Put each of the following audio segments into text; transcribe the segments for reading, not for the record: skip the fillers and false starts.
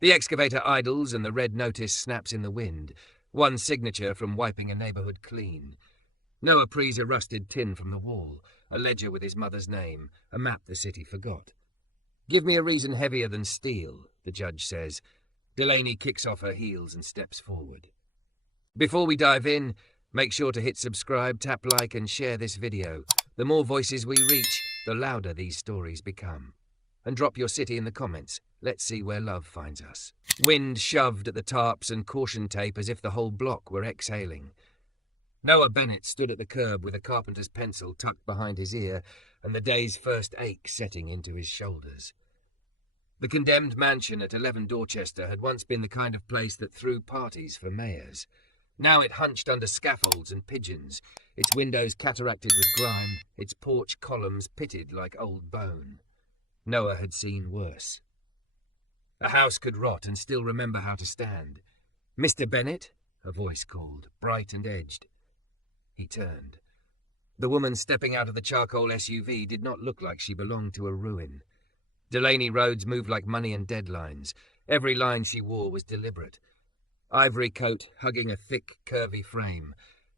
The excavator idles and the red notice snaps in the wind, one signature from wiping a neighborhood clean. Noah prees a rusted tin from the wall, a ledger with his mother's name, a map the city forgot. Give me a reason heavier than steel, the judge says. Delaney kicks off her heels and steps forward. Before we dive in, make sure to hit subscribe, tap like and share this video. The more voices we reach, the louder these stories become. And drop your city in the comments. Let's see where love finds us. Wind shoved at the tarps and caution tape as if the whole block were exhaling. Noah Bennett stood at the curb with a carpenter's pencil tucked behind his ear and the day's first ache setting into his shoulders. The condemned mansion at 11 Dorchester had once been the kind of place that threw parties for mayors. Now it hunched under scaffolds and pigeons, its windows cataracted with grime, its porch columns pitted like old bone. Noah had seen worse. A house could rot and still remember how to stand. "Mr. Bennett?" a voice called, bright and edged. He turned. The woman stepping out of the charcoal SUV did not look like she belonged to a ruin. Delaney Rhodes moved like money and deadlines. Every line she wore was deliberate. Ivory coat hugging a thick, curvy frame.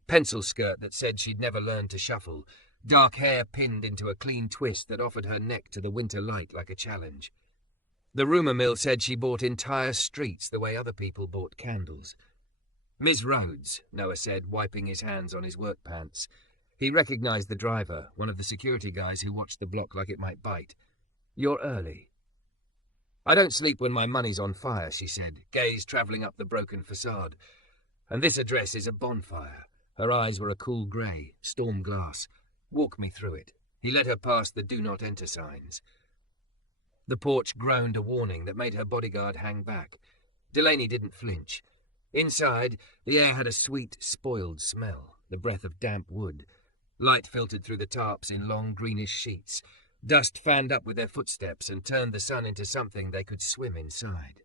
Pencil skirt that said she'd never learned to shuffle. Dark hair pinned into a clean twist that offered her neck to the winter light like a challenge. The rumour mill said she bought entire streets the way other people bought candles. "Ms. Rhodes," Noah said, wiping his hands on his work pants. He recognised the driver, one of the security guys who watched the block like it might bite. "You're early." "I don't sleep when my money's on fire," she said, gaze travelling up the broken facade. "And this address is a bonfire." Her eyes were a cool grey, storm glass. "Walk me through it." He led her past the do not enter signs. The porch groaned a warning that made her bodyguard hang back. Delaney didn't flinch. Inside, the air had a sweet, spoiled smell, the breath of damp wood. Light filtered through the tarps in long greenish sheets. Dust fanned up with their footsteps and turned the sun into something they could swim inside.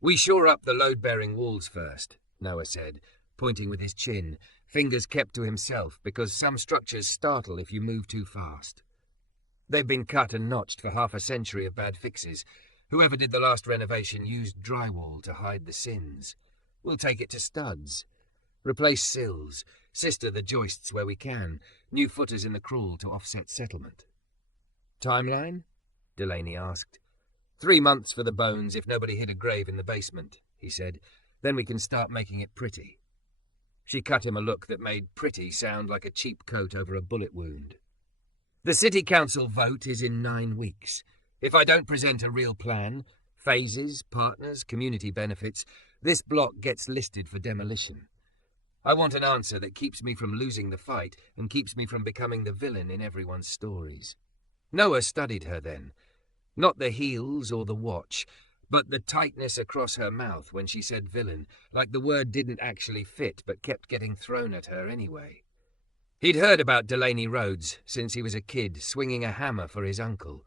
"We shore up the load-bearing walls first," Noah said, pointing with his chin, fingers kept to himself because some structures startle if you move too fast. They've been cut and notched for half a century of bad fixes. Whoever did the last renovation used drywall to hide the sins. We'll take it to studs. Replace sills, sister the joists where we can, new footers in the crawl to offset settlement. "Timeline?" Delaney asked. 3 months for the bones if nobody hid a grave in the basement, he said. Then we can start making it pretty. She cut him a look that made pretty sound like a cheap coat over a bullet wound. "The city council vote is in 9 weeks. If I don't present a real plan, phases, partners, community benefits, this block gets listed for demolition. I want an answer that keeps me from losing the fight and keeps me from becoming the villain in everyone's stories." Noah studied her then. Not the heels or the watch, but the tightness across her mouth when she said villain, like the word didn't actually fit but kept getting thrown at her anyway. He'd heard about Delaney Rhodes since he was a kid, swinging a hammer for his uncle,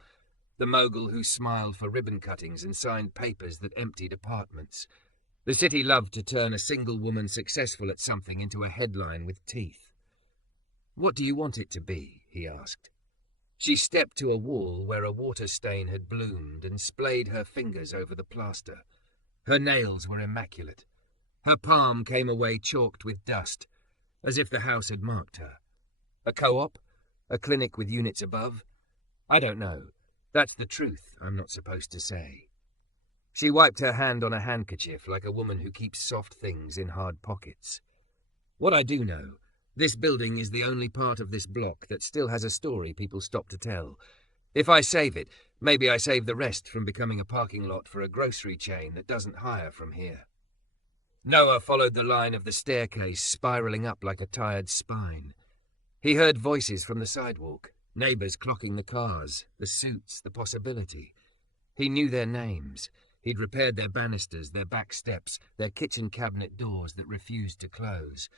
the Mogul who smiled for ribbon cuttings and signed papers that emptied apartments. The city loved to turn a single woman successful at something into a headline with teeth. "What do you want it to be?" he asked. She stepped to a wall where a water stain had bloomed and splayed her fingers over the plaster. Her nails were immaculate. Her palm came away chalked with dust, as if the house had marked her. A co-op? A clinic with units above? I don't know. That's the truth I'm not supposed to say. She wiped her hand on a handkerchief like a woman who keeps soft things in hard pockets. "What I do know, this building is the only part of this block that still has a story people stop to tell. If I save it, maybe I save the rest from becoming a parking lot for a grocery chain that doesn't hire from here." Noah followed the line of the staircase, spiraling up like a tired spine. He heard voices from the sidewalk, neighbours clocking the cars, the suits, the possibility. He knew their names. He'd repaired their banisters, their back steps, their kitchen cabinet doors that refused to close.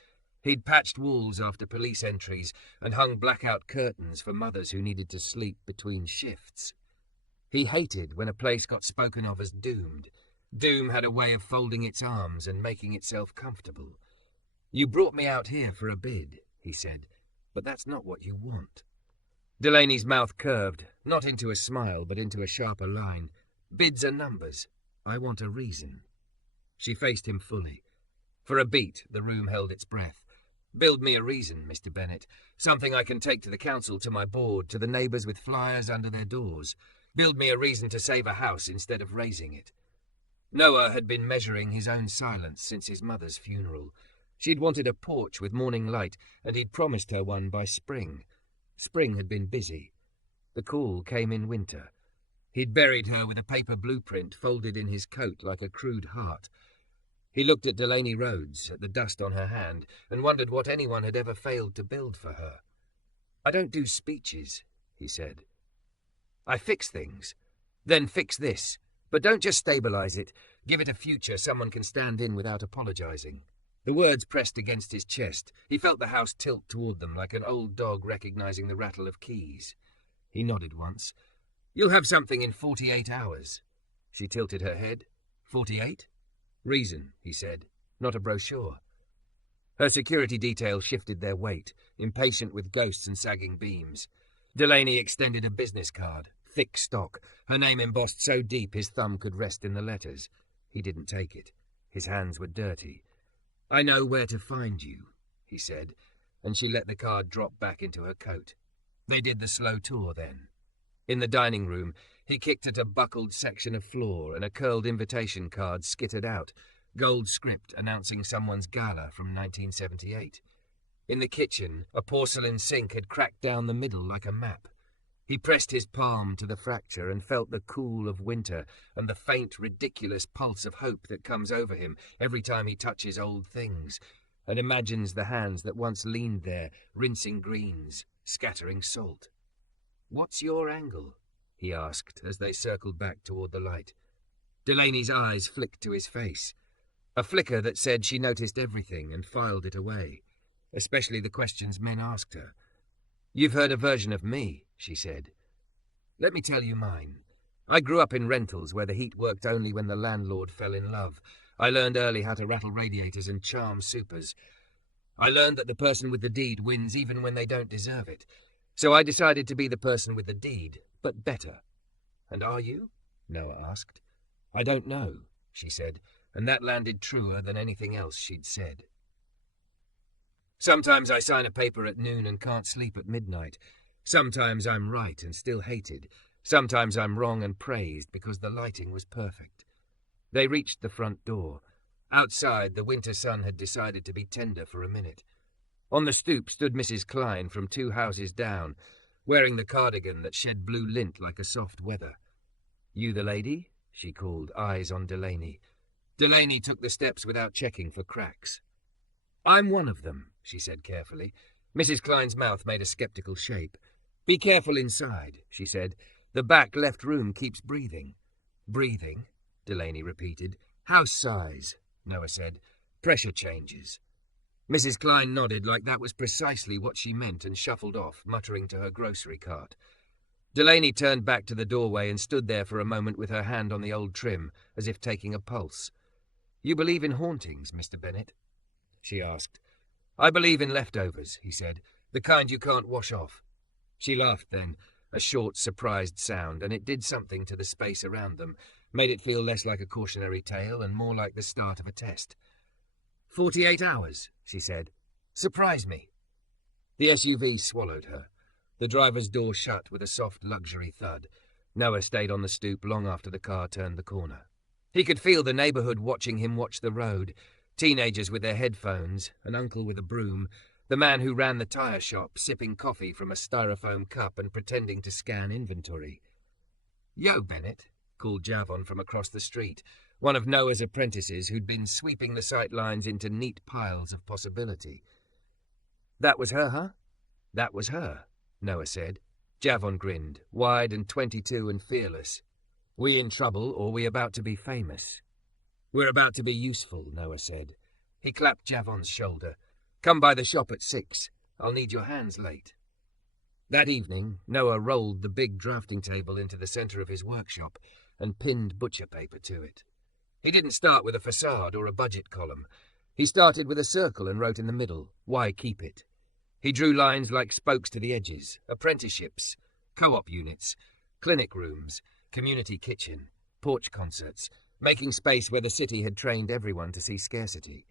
He'd patched walls after police entries and hung blackout curtains for mothers who needed to sleep between shifts. He hated when a place got spoken of as doomed. Doom had a way of folding its arms and making itself comfortable. "You brought me out here for a bid," he said, "but that's not what you want." Delaney's mouth curved, not into a smile but into a sharper line. Bids are numbers. I want a reason." She faced him fully. For a beat, the room held its breath. "Build me a reason, Mr. Bennett. Something I can take to the council, to my board, to the neighbours with flyers under their doors. Build me a reason to save a house instead of razing it." Noah had been measuring his own silence since his mother's funeral. She'd wanted a porch with morning light, and he'd promised her one by spring. Spring had been busy. The call came in winter. He'd buried her with a paper blueprint folded in his coat like a crude heart. He looked at Delaney Rhodes, at the dust on her hand, and wondered what anyone had ever failed to build for her. "I don't do speeches," he said. "I fix things. Then fix this. But don't just stabilize it. Give it a future someone can stand in without apologizing." The words pressed against his chest. He felt the house tilt toward them like an old dog recognizing the rattle of keys. He nodded once. "You'll have something in 48 hours. She tilted her head. 48? "Reason," he said, "not a brochure." Her security detail shifted their weight, impatient with ghosts and sagging beams. Delaney extended a business card, thick stock, her name embossed so deep his thumb could rest in the letters. He didn't take it. His hands were dirty. "I know where to find you," he said, and she let the card drop back into her coat. They did the slow tour then. In the dining room, he kicked at a buckled section of floor and a curled invitation card skittered out, gold script announcing someone's gala from 1978. In the kitchen, a porcelain sink had cracked down the middle like a map. He pressed his palm to the fracture and felt the cool of winter and the faint, ridiculous pulse of hope that comes over him every time he touches old things and imagines the hands that once leaned there, rinsing greens, scattering salt. "What's your angle?" he asked as they circled back toward the light. Delaney's eyes flicked to his face. A flicker that said she noticed everything and filed it away, especially the questions men asked her. "You've heard a version of me," she said. "Let me tell you mine. I grew up in rentals where the heat worked only when the landlord fell in love. I learned early how to rattle radiators and charm supers. I learned that the person with the deed wins even when they don't deserve it. So I decided to be the person with the deed, but better." "And are you?" Noah asked. "I don't know," she said, and that landed truer than anything else she'd said. "Sometimes I sign a paper at noon and can't sleep at midnight. Sometimes I'm right and still hated. Sometimes I'm wrong and praised because the lighting was perfect." They reached the front door. Outside, the winter sun had decided to be tender for a minute. On the stoop stood Mrs. Klein from 2 houses down, wearing the cardigan that shed blue lint like a soft weather. "You the lady?" she called, eyes on Delaney. Delaney took the steps without checking for cracks. "I'm one of them," she said carefully. Mrs. Klein's mouth made a skeptical shape. "Be careful inside," she said. "The back left room keeps breathing." "Breathing," Delaney repeated. "House size," Noah said. "Pressure changes." Mrs. Klein nodded like that was precisely what she meant and shuffled off, muttering to her grocery cart. Delaney turned back to the doorway and stood there for a moment with her hand on the old trim, as if taking a pulse. "You believe in hauntings, Mr. Bennett?" she asked. "I believe in leftovers," he said, "the kind you can't wash off." She laughed then, a short, surprised sound, and it did something to the space around them, made it feel less like a cautionary tale and more like the start of a test. 48 hours, she said. "Surprise me." The SUV swallowed her. The driver's door shut with a soft luxury thud. Noah stayed on the stoop long after the car turned the corner. He could feel the neighborhood watching him watch the road. Teenagers with their headphones, an uncle with a broom, the man who ran the tire shop sipping coffee from a styrofoam cup and pretending to scan inventory. "Yo, Bennett," called Javon from across the street, one of Noah's apprentices who'd been sweeping the sight lines into neat piles of possibility. "That was her, huh?" "That was her," Noah said. Javon grinned, wide and 22 and fearless. "We in trouble, or we about to be famous?" "We're about to be useful," Noah said. He clapped Javon's shoulder. "Come by the shop at 6. I'll need your hands late." That evening, Noah rolled the big drafting table into the center of his workshop and pinned butcher paper to it. He didn't start with a facade or a budget column. He started with a circle and wrote in the middle, "Why keep it?" He drew lines like spokes to the edges, apprenticeships, co-op units, clinic rooms, community kitchen. porch concerts, making space where the city had trained everyone to see scarcity.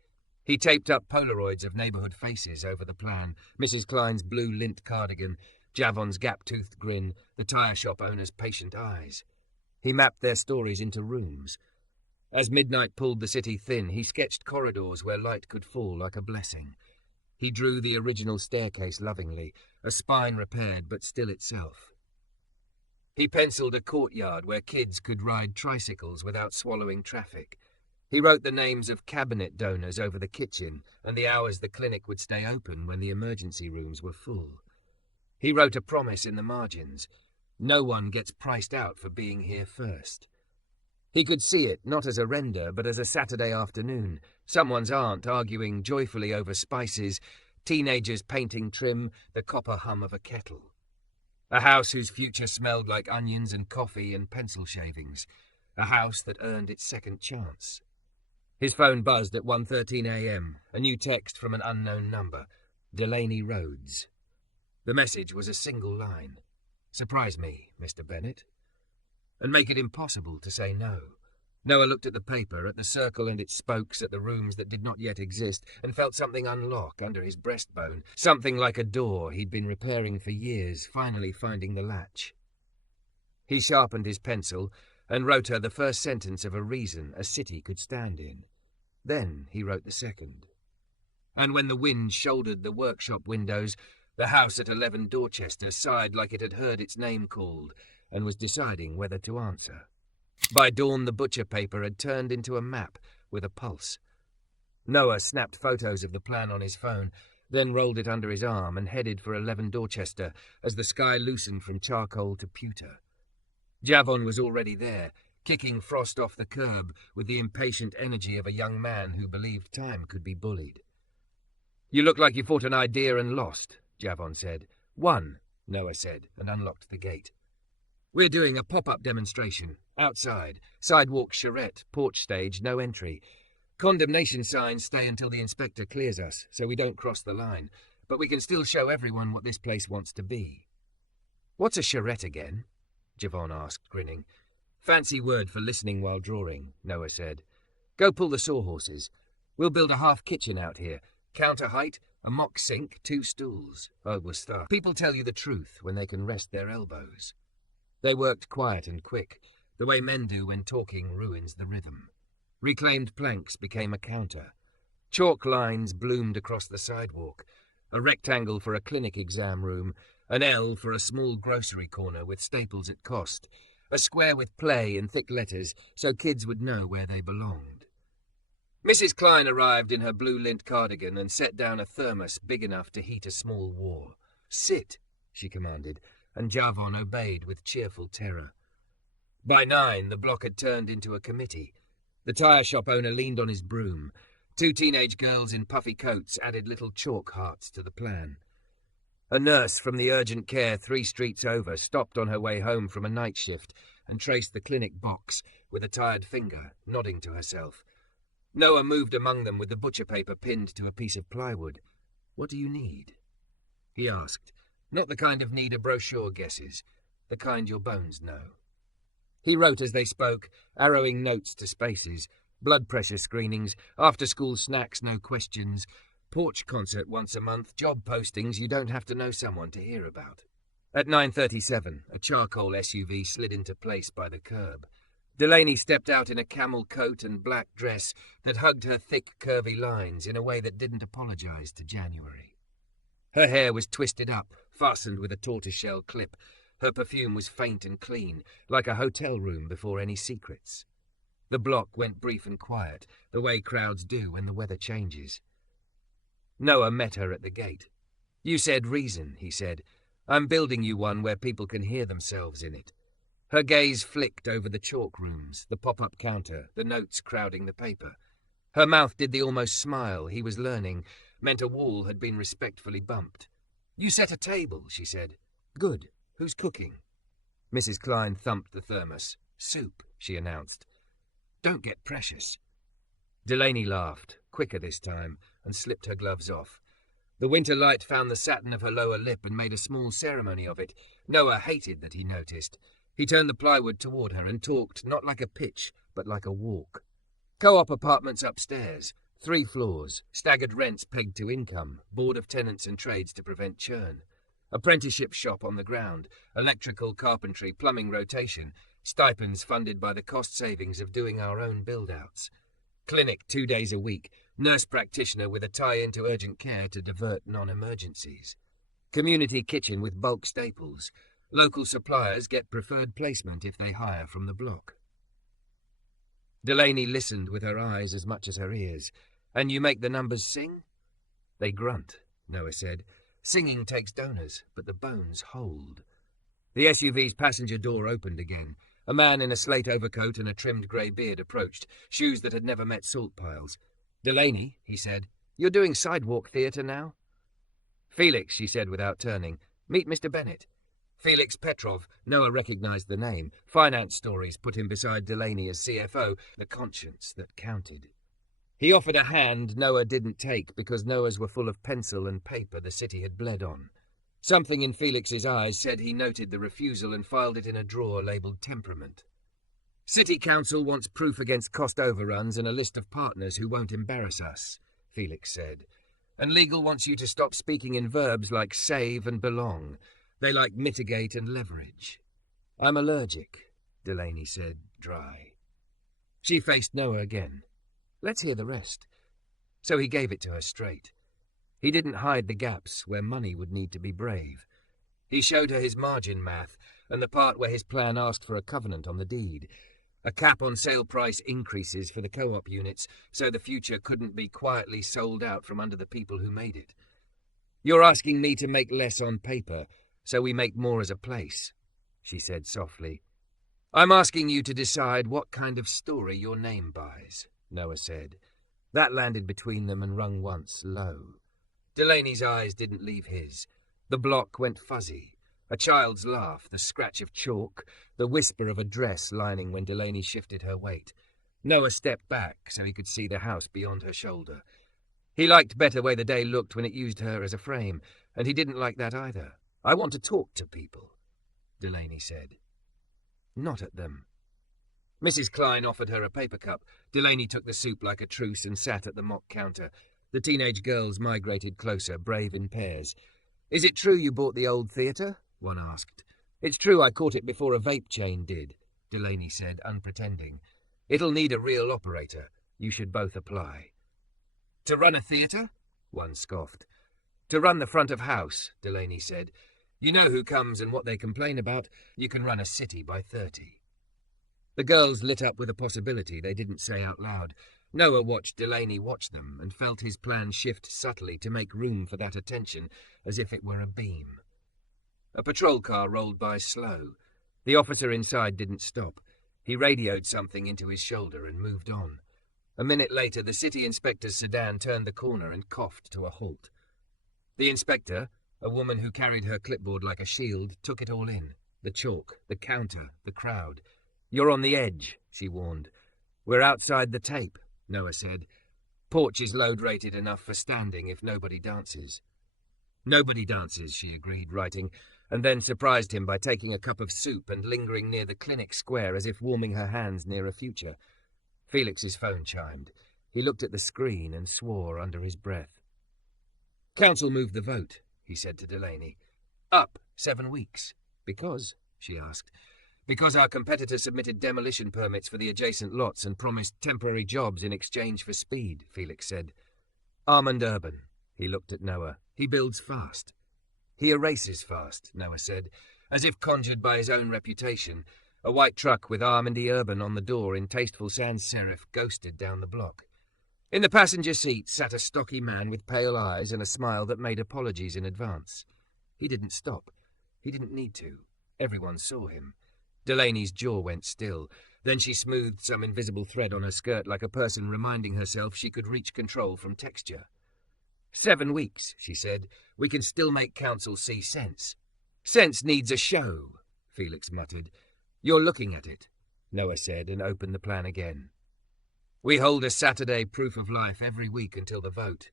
He taped up Polaroids of neighbourhood faces over the plan, Mrs. Klein's blue lint cardigan, Javon's gap-toothed grin, the tyre shop owner's patient eyes. He mapped their stories into rooms. As midnight pulled the city thin, he sketched corridors where light could fall like a blessing. He drew the original staircase lovingly, a spine repaired but still itself. He penciled a courtyard where kids could ride tricycles without swallowing traffic. He wrote the names of cabinet donors over the kitchen and the hours the clinic would stay open when the emergency rooms were full. He wrote a promise in the margins. No one gets priced out for being here first. He could see it not as a render, but as a Saturday afternoon, someone's aunt arguing joyfully over spices, teenagers painting trim, the copper hum of a kettle. A house whose future smelled like onions and coffee and pencil shavings. A house that earned its second chance. His phone buzzed at 1:13 a.m., a new text from an unknown number. Delaney Rhodes. The message was a single line. "Surprise me, Mr. Bennett." And make it impossible to say no. Noah looked at the paper, at the circle and its spokes, at the rooms that did not yet exist, and felt something unlock under his breastbone, something like a door he'd been repairing for years, finally finding the latch. He sharpened his pencil and wrote her the first sentence of a reason a city could stand in. Then he wrote the second. And when the wind shouldered the workshop windows, the house at 11 Dorchester sighed like it had heard its name called and was deciding whether to answer. By dawn, the butcher paper had turned into a map with a pulse. Noah snapped photos of the plan on his phone, then rolled it under his arm and headed for 11 Dorchester as the sky loosened from charcoal to pewter. Javon was already there, kicking frost off the curb with the impatient energy of a young man who believed time could be bullied. "You look like you fought an idea and lost," Javon said. "Won," Noah said, and unlocked the gate. "We're doing a pop-up demonstration. Outside. Sidewalk charrette, porch stage, no entry. Condemnation signs stay until the inspector clears us, so we don't cross the line. But we can still show everyone what this place wants to be." "What's a charrette again?" Javon asked, grinning. "Fancy word for listening while drawing," Noah said. "Go pull the sawhorses. We'll build a half kitchen out here. Counter height, a mock sink, 2 stools. Oh, we'll start. People tell you the truth when they can rest their elbows." They worked quiet and quick, the way men do when talking ruins the rhythm. Reclaimed planks became a counter. Chalk lines bloomed across the sidewalk. A rectangle for a clinic exam room, an L for a small grocery corner with staples at cost, a square with play in thick letters so kids would know where they belonged. Mrs. Klein arrived in her blue lint cardigan and set down a thermos big enough to heat a small war. "Sit," she commanded, and Javon obeyed with cheerful terror. By 9, the block had turned into a committee. The tyre shop owner leaned on his broom. 2 teenage girls in puffy coats added little chalk hearts to the plan. A nurse from the urgent care 3 streets over stopped on her way home from a night shift and traced the clinic box with a tired finger, nodding to herself. Noah moved among them with the butcher paper pinned to a piece of plywood. "What do you need?" he asked. Not the kind of need a brochure guesses, the kind your bones know. He wrote as they spoke, arrowing notes to spaces, blood pressure screenings, after-school snacks, no questions, porch concert once a month, job postings you don't have to know someone to hear about. At 9:37, a charcoal SUV slid into place by the curb. Delaney stepped out in a camel coat and black dress that hugged her thick, curvy lines in a way that didn't apologize to January. Her hair was twisted up, fastened with a tortoiseshell clip. Her perfume was faint and clean, like a hotel room before any secrets. The block went brief and quiet, the way crowds do when the weather changes. Noah met her at the gate. "You said reason," he said. "I'm building you one where people can hear themselves in it." Her gaze flicked over the chalk rooms, the pop-up counter, the notes crowding the paper. Her mouth did the almost smile he was learning, meant a wall had been respectfully bumped. "You set a table," she said. "Good. Who's cooking?" Mrs. Klein thumped the thermos. "Soup," she announced. "Don't get precious." Delaney laughed, quicker this time, and slipped her gloves off. The winter light found the satin of her lower lip and made a small ceremony of it. Noah hated that he noticed. He turned the plywood toward her and talked not like a pitch, but like a walk. Co-op apartments upstairs, 3 floors, staggered rents pegged to income, board of tenants and trades to prevent churn. Apprenticeship shop on the ground, electrical, carpentry, plumbing rotation, stipends funded by the cost savings of doing our own build-outs. Clinic 2 days a week, nurse practitioner with a tie-in to urgent care to divert non-emergencies. Community kitchen with bulk staples. Local suppliers get preferred placement if they hire from the block. Delaney listened with her eyes as much as her ears. And you make the numbers sing? They grunt, Noah said. Singing takes donors, but the bones hold. The SUV's passenger door opened again. A man in a slate overcoat and a trimmed grey beard approached, shoes that had never met salt piles. Delaney, he said, you're doing sidewalk theatre now? Felix, she said without turning. Meet Mr. Bennett. Felix Petrov, Noah recognized the name. Finance stories put him beside Delaney as CFO, the conscience that counted. He offered a hand Noah didn't take because Noah's were full of pencil and paper the city had bled on. Something in Felix's eyes said he noted the refusal and filed it in a drawer labelled temperament. City Council wants proof against cost overruns and a list of partners who won't embarrass us, Felix said. And legal wants you to stop speaking in verbs like save and belong. They like mitigate and leverage. I'm allergic, Delaney said, dry. She faced Noah again. Let's hear the rest. So he gave it to her straight. He didn't hide the gaps where money would need to be brave. He showed her his margin math and the part where his plan asked for a covenant on the deed, a cap on sale price increases for the co-op units so the future couldn't be quietly sold out from under the people who made it. You're asking me to make less on paper so we make more as a place, she said softly. I'm asking you to decide what kind of story your name buys, Noah said. That landed between them and rung once, low. Delaney's eyes didn't leave his. The block went fuzzy. A child's laugh, the scratch of chalk, the whisper of a dress lining when Delaney shifted her weight. Noah stepped back so he could see the house beyond her shoulder. He liked better way the day looked when it used her as a frame, and he didn't like that either. I want to talk to people, Delaney said. Not at them. Mrs. Klein offered her a paper cup. Delaney took the soup like a truce and sat at the mock counter. The teenage girls migrated closer, brave in pairs. Is it true you bought the old theatre? One asked. It's true I caught it before a vape chain did, Delaney said, unpretending. It'll need a real operator. You should both apply. To run a theatre? One scoffed. To run the front of house, Delaney said. You know who comes and what they complain about. You can run a city by 30. The girls lit up with a possibility they didn't say out loud. Noah watched Delaney watch them and felt his plan shift subtly to make room for that attention, as if it were a beam. A patrol car rolled by slow. The officer inside didn't stop. He radioed something into his shoulder and moved on. A minute later, the city inspector's sedan turned the corner and coughed to a halt. The inspector, a woman who carried her clipboard like a shield, took it all in. The chalk, the counter, the crowd. You're on the edge, she warned. We're outside the tape, Noah said. Porch is load-rated enough for standing if nobody dances. Nobody dances, she agreed, writing, and then surprised him by taking a cup of soup and lingering near the clinic square as if warming her hands near a future. Felix's phone chimed. He looked at the screen and swore under his breath. Council moved the vote, he said to Delaney. Up 7 weeks. Because, she asked. Because our competitor submitted demolition permits for the adjacent lots and promised temporary jobs in exchange for speed, Felix said. Armand Urban. He looked at Noah. He builds fast. He erases fast, Noah said, as if conjured by his own reputation. A white truck with Armandy Urban on the door in tasteful sans serif ghosted down the block. In the passenger seat sat a stocky man with pale eyes and a smile that made apologies in advance. He didn't stop. He didn't need to. Everyone saw him. Delaney's jaw went still. Then she smoothed some invisible thread on her skirt like a person reminding herself she could reach control from texture. 7 weeks, she said. We can still make council see sense. Sense needs a show, Felix muttered. You're looking at it, Noah said and opened the plan again. We hold a Saturday proof of life every week until the vote.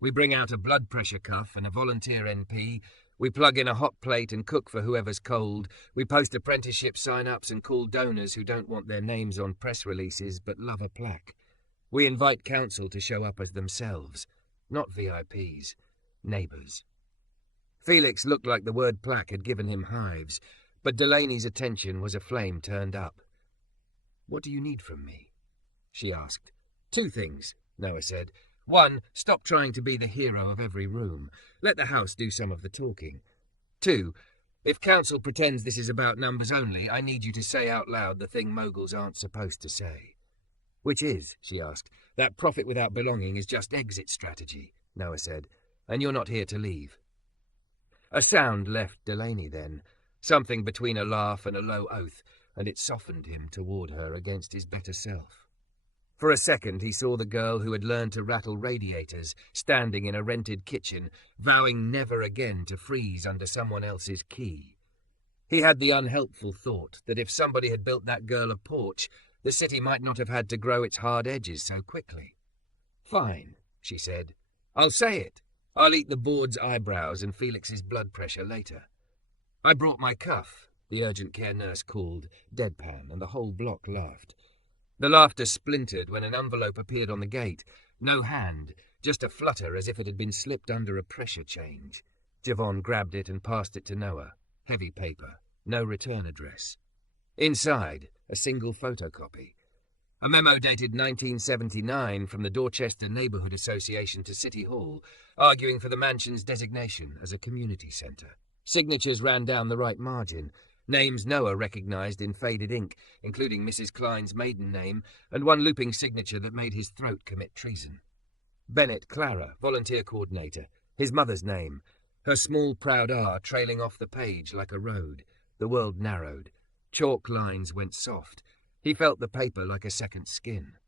We bring out a blood pressure cuff and a volunteer NP. We plug in a hot plate and cook for whoever's cold. We post apprenticeship sign-ups and call donors who don't want their names on press releases but love a plaque. We invite council to show up as themselves, not VIPs, neighbours. Felix looked like the word plaque had given him hives, but Delaney's attention was a flame turned up. "What do you need from me?" she asked. "Two things," Noah said. "One, stop trying to be the hero of every room. Let the house do some of the talking. Two, if council pretends this is about numbers only, I need you to say out loud the thing moguls aren't supposed to say." "Which is?" she asked. "That profit without belonging is just exit strategy," Noah said, "and you're not here to leave." A sound left Delaney then, something between a laugh and a low oath, and it softened him toward her against his better self. For a second he saw the girl who had learned to rattle radiators, standing in a rented kitchen, vowing never again to freeze under someone else's key. He had the unhelpful thought that if somebody had built that girl a porch, the city might not have had to grow its hard edges so quickly. "Fine," she said. "I'll say it. I'll eat the board's eyebrows and Felix's blood pressure later." "I brought my cuff," the urgent care nurse called, deadpan, and the whole block laughed. The laughter splintered when an envelope appeared on the gate. No hand, just a flutter as if it had been slipped under a pressure change. Javon grabbed it and passed it to Noah. Heavy paper, no return address. Inside, a single photocopy. A memo dated 1979 from the Dorchester Neighborhood Association to City Hall, arguing for the mansion's designation as a community center. Signatures ran down the right margin. Names Noah recognized in faded ink, including Mrs. Klein's maiden name, and one looping signature that made his throat commit treason. Bennett Clara, volunteer coordinator, his mother's name, her small proud R trailing off the page like a road. The world narrowed. Chalk lines went soft. He felt the paper like a second skin.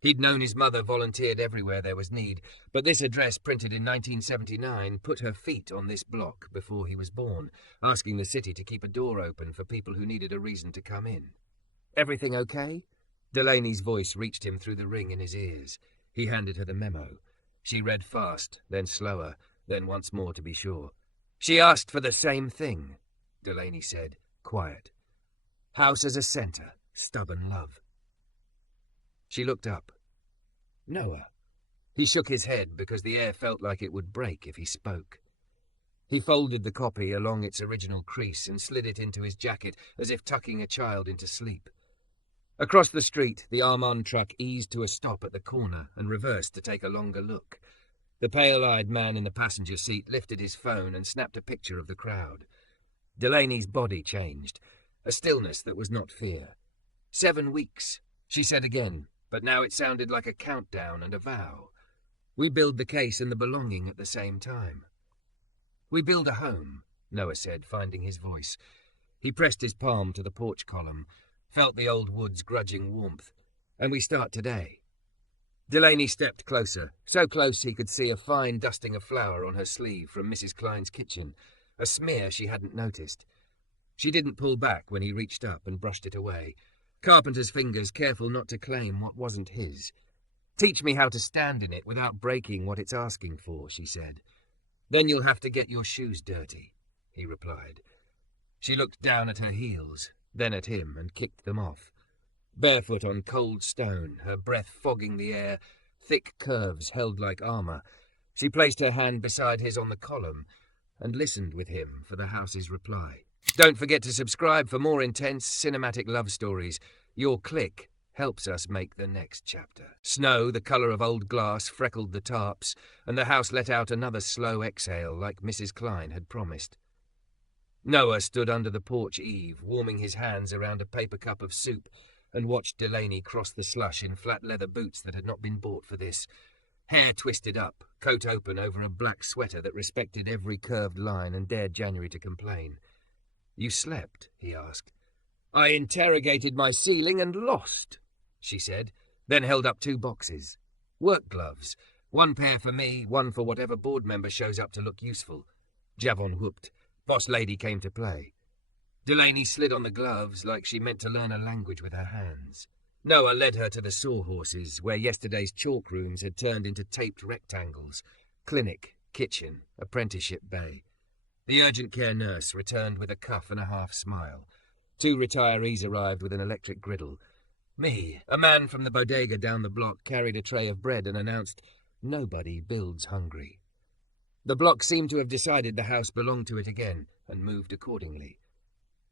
He'd known his mother volunteered everywhere there was need, but this address printed in 1979 put her feet on this block before he was born, asking the city to keep a door open for people who needed a reason to come in. "Everything okay?" Delaney's voice reached him through the ring in his ears. He handed her the memo. She read fast, then slower, then once more to be sure. "She asked for the same thing," Delaney said, quiet. "House as a center, stubborn love." She looked up. "Noah." He shook his head because the air felt like it would break if he spoke. He folded the copy along its original crease and slid it into his jacket as if tucking a child into sleep. Across the street, the Armand truck eased to a stop at the corner and reversed to take a longer look. The pale-eyed man in the passenger seat lifted his phone and snapped a picture of the crowd. Delaney's body changed, a stillness that was not fear. 7 weeks, she said again, but now it sounded like a countdown and a vow. "We build the case and the belonging at the same time." "We build a home," Noah said, finding his voice. He pressed his palm to the porch column, felt the old wood's grudging warmth. "And we start today." Delaney stepped closer, so close he could see a fine dusting of flour on her sleeve from Mrs. Klein's kitchen, a smear she hadn't noticed. She didn't pull back when he reached up and brushed it away. Carpenter's fingers careful not to claim what wasn't his. "Teach me how to stand in it without breaking what it's asking for," she said. "Then you'll have to get your shoes dirty," he replied. She looked down at her heels, then at him, and kicked them off. Barefoot on cold stone, her breath fogging the air, thick curves held like armor, she placed her hand beside his on the column and listened with him for the house's reply. "Don't forget to subscribe for more intense cinematic love stories. Your click helps us make the next chapter." Snow, the colour of old glass, freckled the tarps, and the house let out another slow exhale like Mrs. Klein had promised. Noah stood under the porch eave, warming his hands around a paper cup of soup, and watched Delaney cross the slush in flat leather boots that had not been bought for this. Hair twisted up, coat open over a black sweater that respected every curved line and dared January to complain. "You slept?" he asked. "I interrogated my ceiling and lost," she said, then held up 2 boxes. "Work gloves. 1 pair for me, 1 for whatever board member shows up to look useful." Javon whooped. Boss lady came to play. Delaney slid on the gloves like she meant to learn a language with her hands. Noah led her to the sawhorses, where yesterday's chalk rooms had turned into taped rectangles. Clinic, kitchen, apprenticeship bay. The urgent care nurse returned with a cuff and a half smile. 2 retirees arrived with an electric griddle. Me, a man from the bodega down the block, carried a tray of bread and announced, "Nobody builds hungry." The block seemed to have decided the house belonged to it again, and moved accordingly.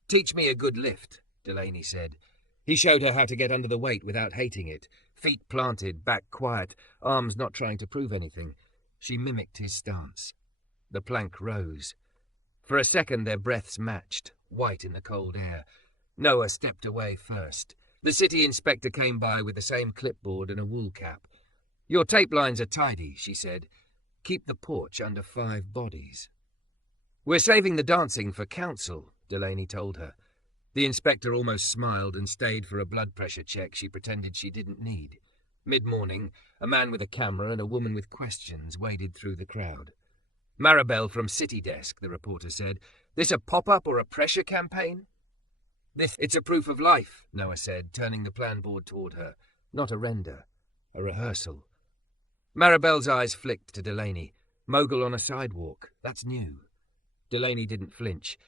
"Teach me a good lift," Delaney said. He showed her how to get under the weight without hating it, feet planted, back quiet, arms not trying to prove anything. She mimicked his stance. The plank rose. For a second their breaths matched, white in the cold air. Noah stepped away first. The city inspector came by with the same clipboard and a wool cap. "Your tape lines are tidy," she said. "Keep the porch under 5 bodies." "We're saving the dancing for council," Delaney told her. The inspector almost smiled and stayed for a blood pressure check she pretended she didn't need. Mid-morning, a man with a camera and a woman with questions waded through the crowd. "Maribel from City Desk," the reporter said. "This a pop-up or a pressure campaign?" It's a proof of life," Noah said, turning the plan board toward her. "Not a render. A rehearsal." Maribel's eyes flicked to Delaney. "Mogul on a sidewalk. That's new." Delaney didn't flinch.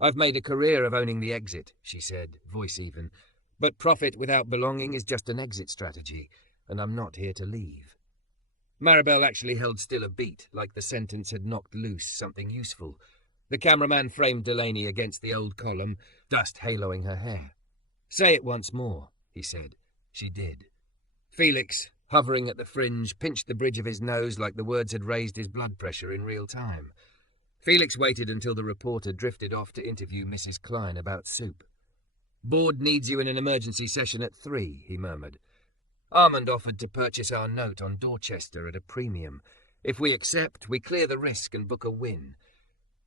"I've made a career of owning the exit," she said, voice even. "But profit without belonging is just an exit strategy, and I'm not here to leave." Maribel actually held still a beat, like the sentence had knocked loose something useful. The cameraman framed Delaney against the old column, dust haloing her hair. "Say it once more," he said. She did. Felix, hovering at the fringe, pinched the bridge of his nose like the words had raised his blood pressure in real time. Felix waited until the reporter drifted off to interview Mrs. Klein about soup. "Board needs you in an emergency session at 3, he murmured. "Armand offered to purchase our note on Dorchester at a premium. If we accept, we clear the risk and book a win.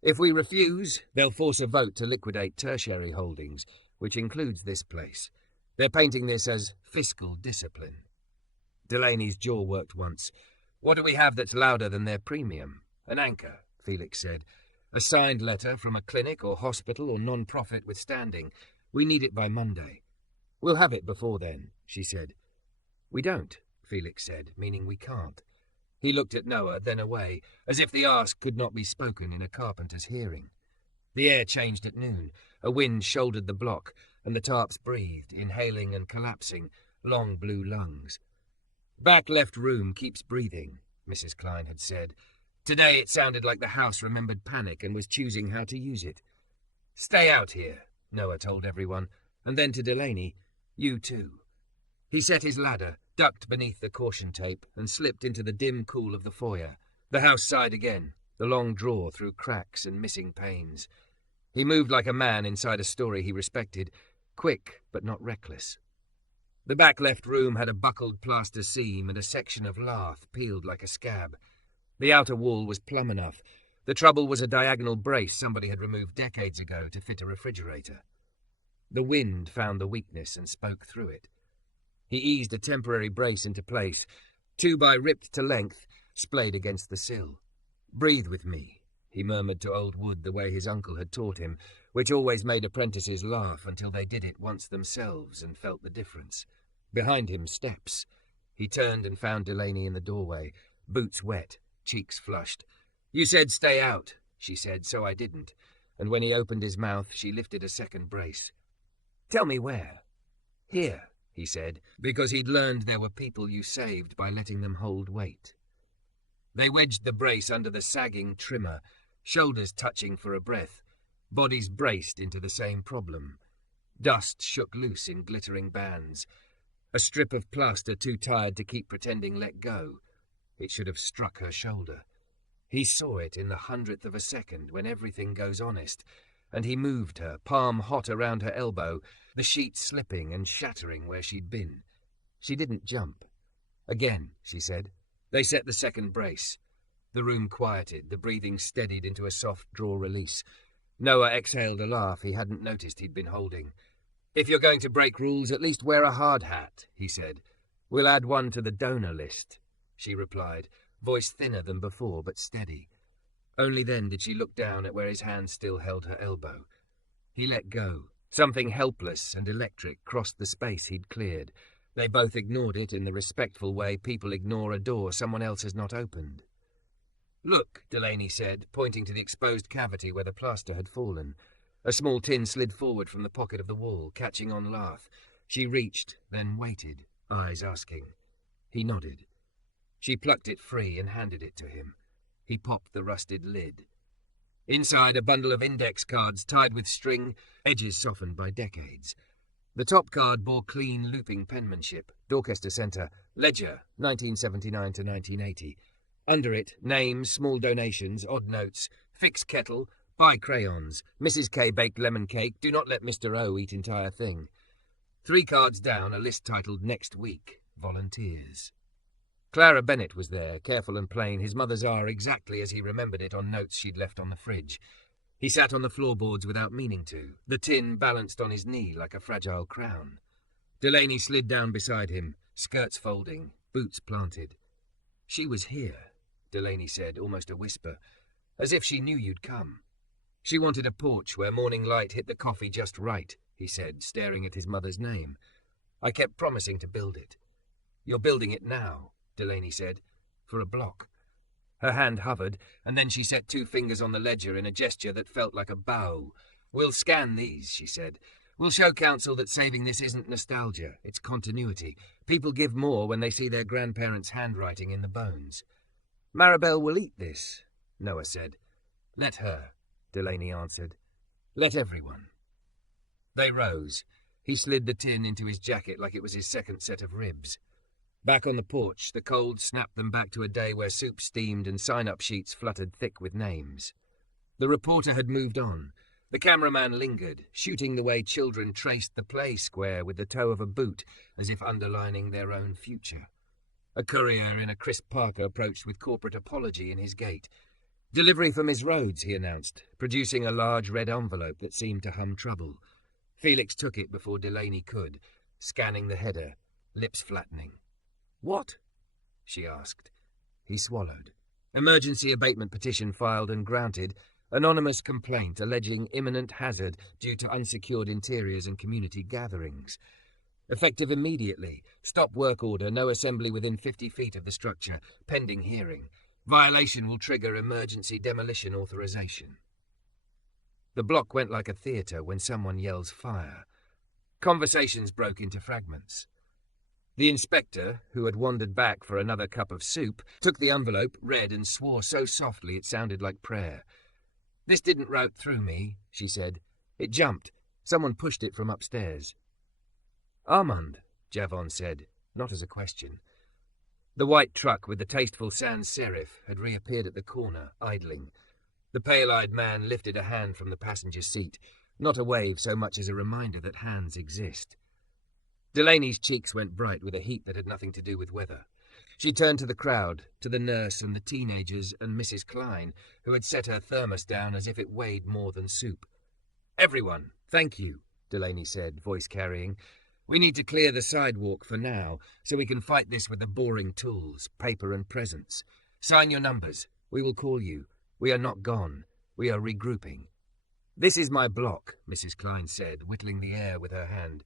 If we refuse, they'll force a vote to liquidate tertiary holdings, which includes this place. They're painting this as fiscal discipline." Delaney's jaw worked once. "What do we have that's louder than their premium?" "An anchor," Felix said. "A signed letter from a clinic or hospital or non-profit with standing. We need it by Monday." "We'll have it before then," she said. "We don't," Felix said, meaning we can't. He looked at Noah, then away, as if the ask could not be spoken in a carpenter's hearing. The air changed at noon. A wind shouldered the block, and the tarps breathed, inhaling and collapsing, long blue lungs. "Back left room keeps breathing," Mrs. Klein had said. Today it sounded like the house remembered panic and was choosing how to use it. "Stay out here," Noah told everyone, and then to Delaney, "You too." He set his ladder, ducked beneath the caution tape, and slipped into the dim cool of the foyer. The house sighed again, the long draw through cracks and missing panes. He moved like a man inside a story he respected, quick but not reckless. The back left room had a buckled plaster seam and a section of lath peeled like a scab. The outer wall was plumb enough. The trouble was a diagonal brace somebody had removed decades ago to fit a refrigerator. The wind found the weakness and spoke through it. He eased a temporary brace into place, 2x ripped to length, splayed against the sill. "Breathe with me," he murmured to old wood the way his uncle had taught him, which always made apprentices laugh until they did it once themselves and felt the difference. Behind him, steps. He turned and found Delaney in the doorway, boots wet, cheeks flushed. "You said stay out," she said, "so I didn't." And when he opened his mouth, she lifted a second brace. "Tell me where." "Here," he said, because he'd learned there were people you saved by letting them hold weight. They wedged the brace under the sagging trimmer, shoulders touching for a breath, bodies braced into the same problem. Dust shook loose in glittering bands. A strip of plaster too tired to keep pretending let go. It should have struck her shoulder. He saw it in the 100th of a second when everything goes honest, and he moved her, palm hot around her elbow, the sheet slipping and shattering where she'd been. She didn't jump. "Again," she said. They set the second brace. The room quieted, the breathing steadied into a soft draw release. Noah exhaled a laugh he hadn't noticed he'd been holding. "If you're going to break rules, at least wear a hard hat," he said. "We'll add one to the donor list," she replied, voice thinner than before but steady. Only then did she look down at where his hand still held her elbow. He let go. Something helpless and electric crossed the space he'd cleared. They both ignored it in the respectful way people ignore a door someone else has not opened. Look, Delaney said, pointing to the exposed cavity where the plaster had fallen. A small tin slid forward from the pocket of the wall, catching on lath. She reached, then waited, eyes asking. He nodded. She plucked it free and handed it to him. He popped the rusted lid. Inside, a bundle of index cards tied with string, edges softened by decades. The top card bore clean, looping penmanship. Dorchester Centre, Ledger, 1979 to 1980. Under it, names, small donations, odd notes, fix kettle, buy crayons, Mrs. K baked lemon cake, do not let Mr. O eat entire thing. 3 cards down, a list titled Next Week, Volunteers. Clara Bennett was there, careful and plain, his mother's R exactly as he remembered it on notes she'd left on the fridge. He sat on the floorboards without meaning to, the tin balanced on his knee like a fragile crown. Delaney slid down beside him, skirts folding, boots planted. She was here, Delaney said, almost a whisper, as if she knew you'd come. She wanted a porch where morning light hit the coffee just right, he said, staring at his mother's name. I kept promising to build it. You're building it now, Delaney said, for a block. Her hand hovered, and then she set 2 fingers on the ledger in a gesture that felt like a bow. We'll scan these, she said. We'll show council that saving this isn't nostalgia, it's continuity. People give more when they see their grandparents' handwriting in the bones. Maribel will eat this, Noah said. Let her, Delaney answered. Let everyone. They rose. He slid the tin into his jacket like it was his second set of ribs. Back on the porch, the cold snapped them back to a day where soup steamed and sign-up sheets fluttered thick with names. The reporter had moved on. The cameraman lingered, shooting the way children traced the play square with the toe of a boot, as if underlining their own future. A courier in a crisp parka approached with corporate apology in his gait. Delivery for Miss Rhodes, he announced, producing a large red envelope that seemed to hum trouble. Felix took it before Delaney could, scanning the header, lips flattening. What? She asked. He swallowed. Emergency abatement petition filed and granted. Anonymous complaint alleging imminent hazard due to unsecured interiors and community gatherings. Effective immediately. Stop work order, no assembly within 50 feet of the structure, pending hearing. Violation will trigger emergency demolition authorization. The block went like a theatre when someone yells fire. Conversations broke into fragments. The inspector, who had wandered back for another cup of soup, took the envelope, read, and swore so softly it sounded like prayer. This didn't route through me, she said. It jumped. Someone pushed it from upstairs. Armand, Javon said, not as a question. The white truck with the tasteful sans serif had reappeared at the corner, idling. The pale-eyed man lifted a hand from the passenger seat, not a wave so much as a reminder that hands exist. Delaney's cheeks went bright with a heat that had nothing to do with weather. She turned to the crowd, to the nurse and the teenagers and Mrs. Klein, who had set her thermos down as if it weighed more than soup. Everyone, thank you, Delaney said, voice carrying. We need to clear the sidewalk for now, so we can fight this with the boring tools, paper and presents. Sign your numbers. We will call you. We are not gone. We are regrouping. This is my block, Mrs. Klein said, whittling the air with her hand.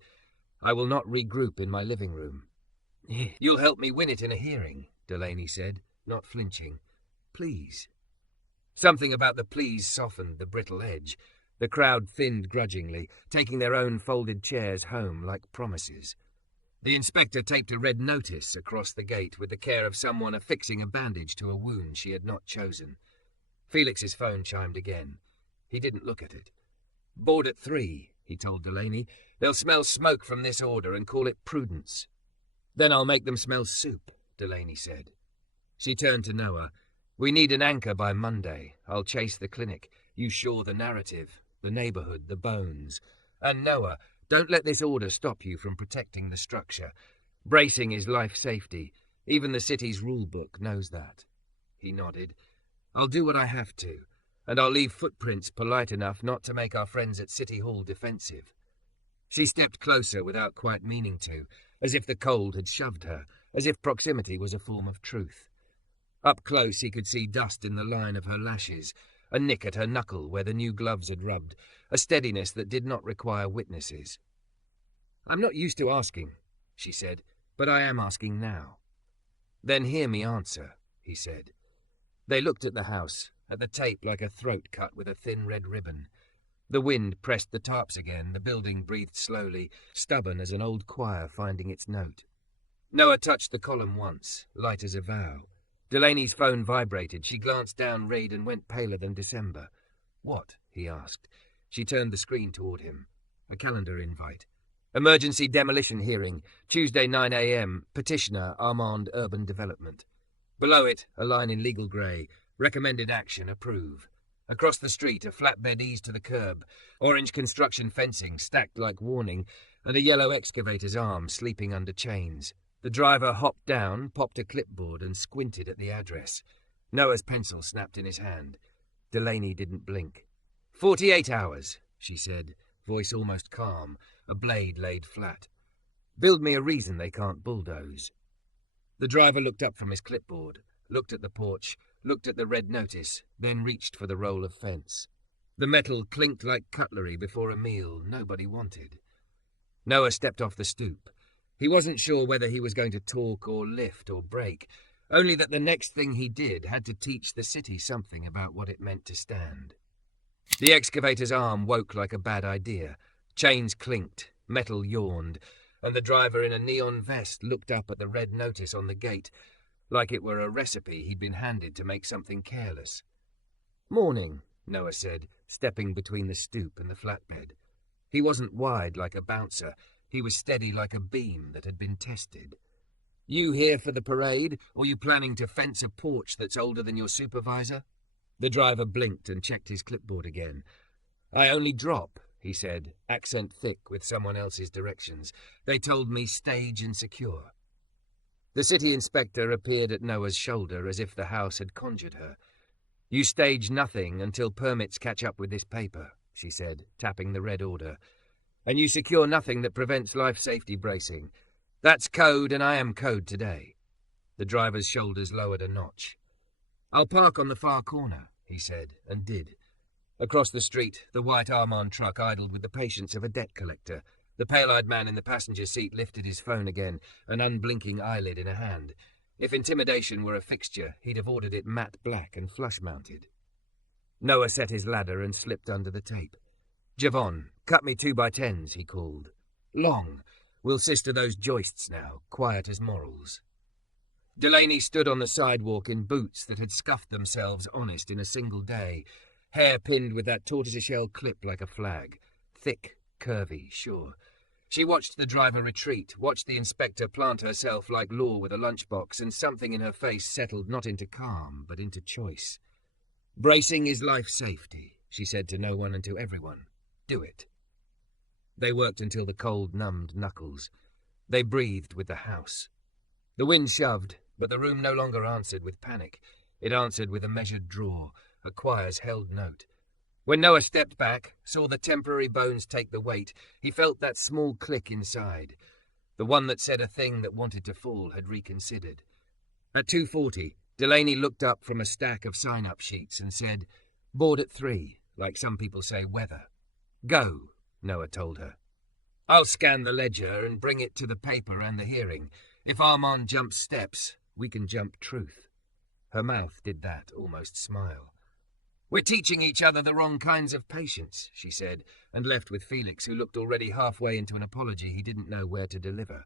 I will not regroup in my living room. You'll help me win it in a hearing, Delaney said, not flinching. Please. Something about the please softened the brittle edge. The crowd thinned grudgingly, taking their own folded chairs home like promises. The inspector taped a red notice across the gate with the care of someone affixing a bandage to a wound she had not chosen. Felix's phone chimed again. He didn't look at it. Board at 3, he told Delaney. They'll smell smoke from this order and call it prudence. Then I'll make them smell soup, Delaney said. She turned to Noah. We need an anchor by Monday. I'll chase the clinic. You shore the narrative, the neighborhood, the bones. And Noah, don't let this order stop you from protecting the structure. Bracing is life safety. Even the city's rule book knows that. He nodded. I'll do what I have to, and I'll leave footprints polite enough not to make our friends at City Hall defensive. She stepped closer without quite meaning to, as if the cold had shoved her, as if proximity was a form of truth. Up close he could see dust in the line of her lashes, a nick at her knuckle where the new gloves had rubbed, a steadiness that did not require witnesses. I'm not used to asking, she said, but I am asking now. Then hear me answer, he said. They looked at the house, at the tape like a throat cut with a thin red ribbon. The wind pressed the tarps again, the building breathed slowly, stubborn as an old choir finding its note. Noah touched the column once, light as a vow. Delaney's phone vibrated. She glanced down, read, and went paler than December. "What?" he asked. She turned the screen toward him. A calendar invite. Emergency demolition hearing, Tuesday 9 a.m, petitioner Armand Urban Development. Below it, a line in legal grey, recommended action, approve. Across the street, a flatbed eased to the curb, orange construction fencing stacked like warning, and a yellow excavator's arm sleeping under chains. The driver hopped down, popped a clipboard, and squinted at the address. Noah's pencil snapped in his hand. Delaney didn't blink. 48 hours, she said, voice almost calm, a blade laid flat. Build me a reason they can't bulldoze. The driver looked up from his clipboard, looked at the porch, looked at the red notice, then reached for the roll of fence. The metal clinked like cutlery before a meal nobody wanted. Noah stepped off the stoop. He wasn't sure whether he was going to talk or lift or break, only that the next thing he did had to teach the city something about what it meant to stand. The excavator's arm woke like a bad idea. Chains clinked, metal yawned, and the driver in a neon vest looked up at the red notice on the gate, like it were a recipe he'd been handed to make something careless. "Morning," Noah said, stepping between the stoop and the flatbed. He wasn't wide like a bouncer. He was steady like a beam that had been tested. "You here for the parade, or you planning to fence a porch that's older than your supervisor?" The driver blinked and checked his clipboard again. "I only drop," he said, accent thick with someone else's directions. "They told me stage and secure." The city inspector appeared at Noah's shoulder as if the house had conjured her. "You stage nothing until permits catch up with this paper," she said, tapping the red order. "And you secure nothing that prevents life safety bracing. That's code, and I am code today." The driver's shoulders lowered a notch. "I'll park on the far corner," he said, and did. Across the street, the white Armand truck idled with the patience of a debt collector. The pale-eyed man in the passenger seat lifted his phone again, an unblinking eyelid in a hand. If intimidation were a fixture, he'd have ordered it matte black and flush-mounted. Noah set his ladder and slipped under the tape. "Javon, cut me 2x10s, he called. "Long. We'll sister those joists now, quiet as morals." Delaney stood on the sidewalk in boots that had scuffed themselves honest in a single day, hair pinned with that tortoiseshell clip like a flag. Thick, curvy, sure. She watched the driver retreat, watched the inspector plant herself like Law with a lunchbox, and something in her face settled not into calm, but into choice. "Bracing is life safety," she said to no one and to everyone. "Do it." They worked until the cold numbed knuckles. They breathed with the house. The wind shoved, but the room no longer answered with panic. It answered with a measured draw, a choir's held note. When Noah stepped back, saw the temporary bones take the weight, he felt that small click inside. The one that said a thing that wanted to fall had reconsidered. At 2:40, Delaney looked up from a stack of sign-up sheets and said, "Board at 3, like some people say weather." "Go," Noah told her. "I'll scan the ledger and bring it to the paper and the hearing. If Armand jumps steps, we can jump truth." Her mouth did that, almost smile. "We're teaching each other the wrong kinds of patience," she said, and left with Felix, who looked already halfway into an apology he didn't know where to deliver.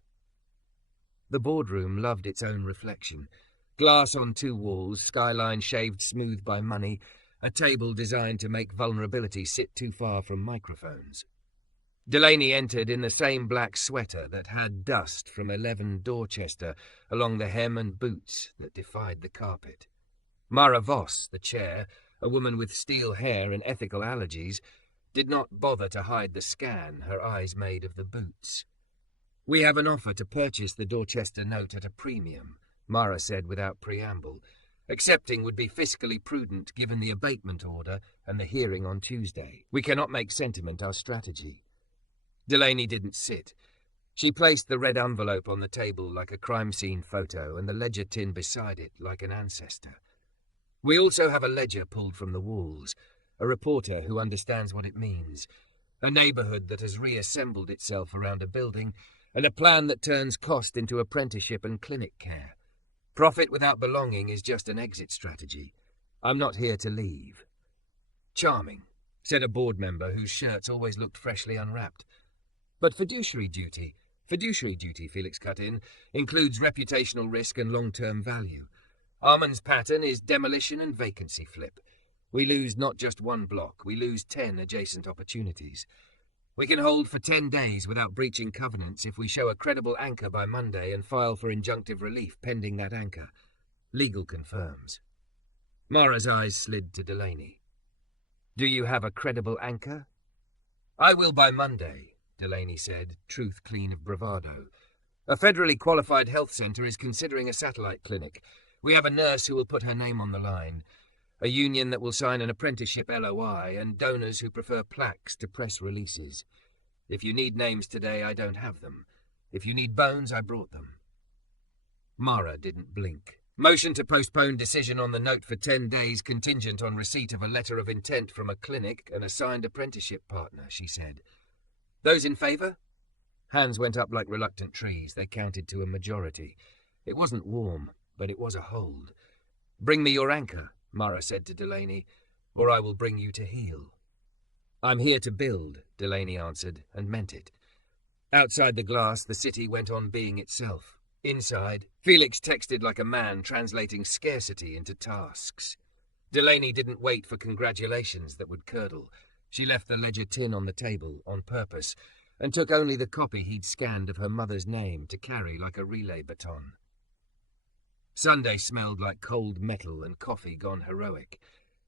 The boardroom loved its own reflection. Glass on 2 walls, skyline shaved smooth by money, a table designed to make vulnerability sit too far from microphones. Delaney entered in the same black sweater that had dust from 11 Dorchester along the hem and boots that defied the carpet. Mara Voss, the chair, a woman with steel hair and ethical allergies, did not bother to hide the scan her eyes made of the boots. "We have an offer to purchase the Dorchester note at a premium," Mara said without preamble. "Accepting would be fiscally prudent given the abatement order and the hearing on Tuesday. We cannot make sentiment our strategy." Delaney didn't sit. She placed the red envelope on the table like a crime scene photo and the ledger tin beside it like an ancestor. "We also have a ledger pulled from the walls, a reporter who understands what it means, a neighborhood that has reassembled itself around a building, and a plan that turns cost into apprenticeship and clinic care. Profit without belonging is just an exit strategy. I'm not here to leave." "Charming," said a board member whose shirts always looked freshly unwrapped. "But fiduciary duty," Felix cut in, "includes reputational risk and long-term value. Armand's pattern is demolition and vacancy flip. We lose not just one block, we lose 10 adjacent opportunities. We can hold for 10 days without breaching covenants if we show a credible anchor by Monday and file for injunctive relief pending that anchor. Legal confirms." Mara's eyes slid to Delaney. "Do you have a credible anchor?" "I will by Monday," Delaney said, truth clean of bravado. "A federally qualified health centre is considering a satellite clinic. We have a nurse who will put her name on the line, a union that will sign an apprenticeship LOI, and donors who prefer plaques to press releases. If you need names today, I don't have them. If you need bones, I brought them." Mara didn't blink. "Motion to postpone decision on the note for 10 days contingent on receipt of a letter of intent from a clinic and a signed apprenticeship partner," she said. "Those in favour?" Hands went up like reluctant trees. They counted to a majority. It wasn't warm, but it was a hold. "Bring me your anchor," Mara said to Delaney, "or I will bring you to heel." "I'm here to build," Delaney answered, and meant it. Outside the glass, the city went on being itself. Inside, Felix texted like a man translating scarcity into tasks. Delaney didn't wait for congratulations that would curdle. She left the ledger tin on the table, on purpose, and took only the copy he'd scanned of her mother's name to carry like a relay baton. Sunday smelled like cold metal and coffee gone heroic.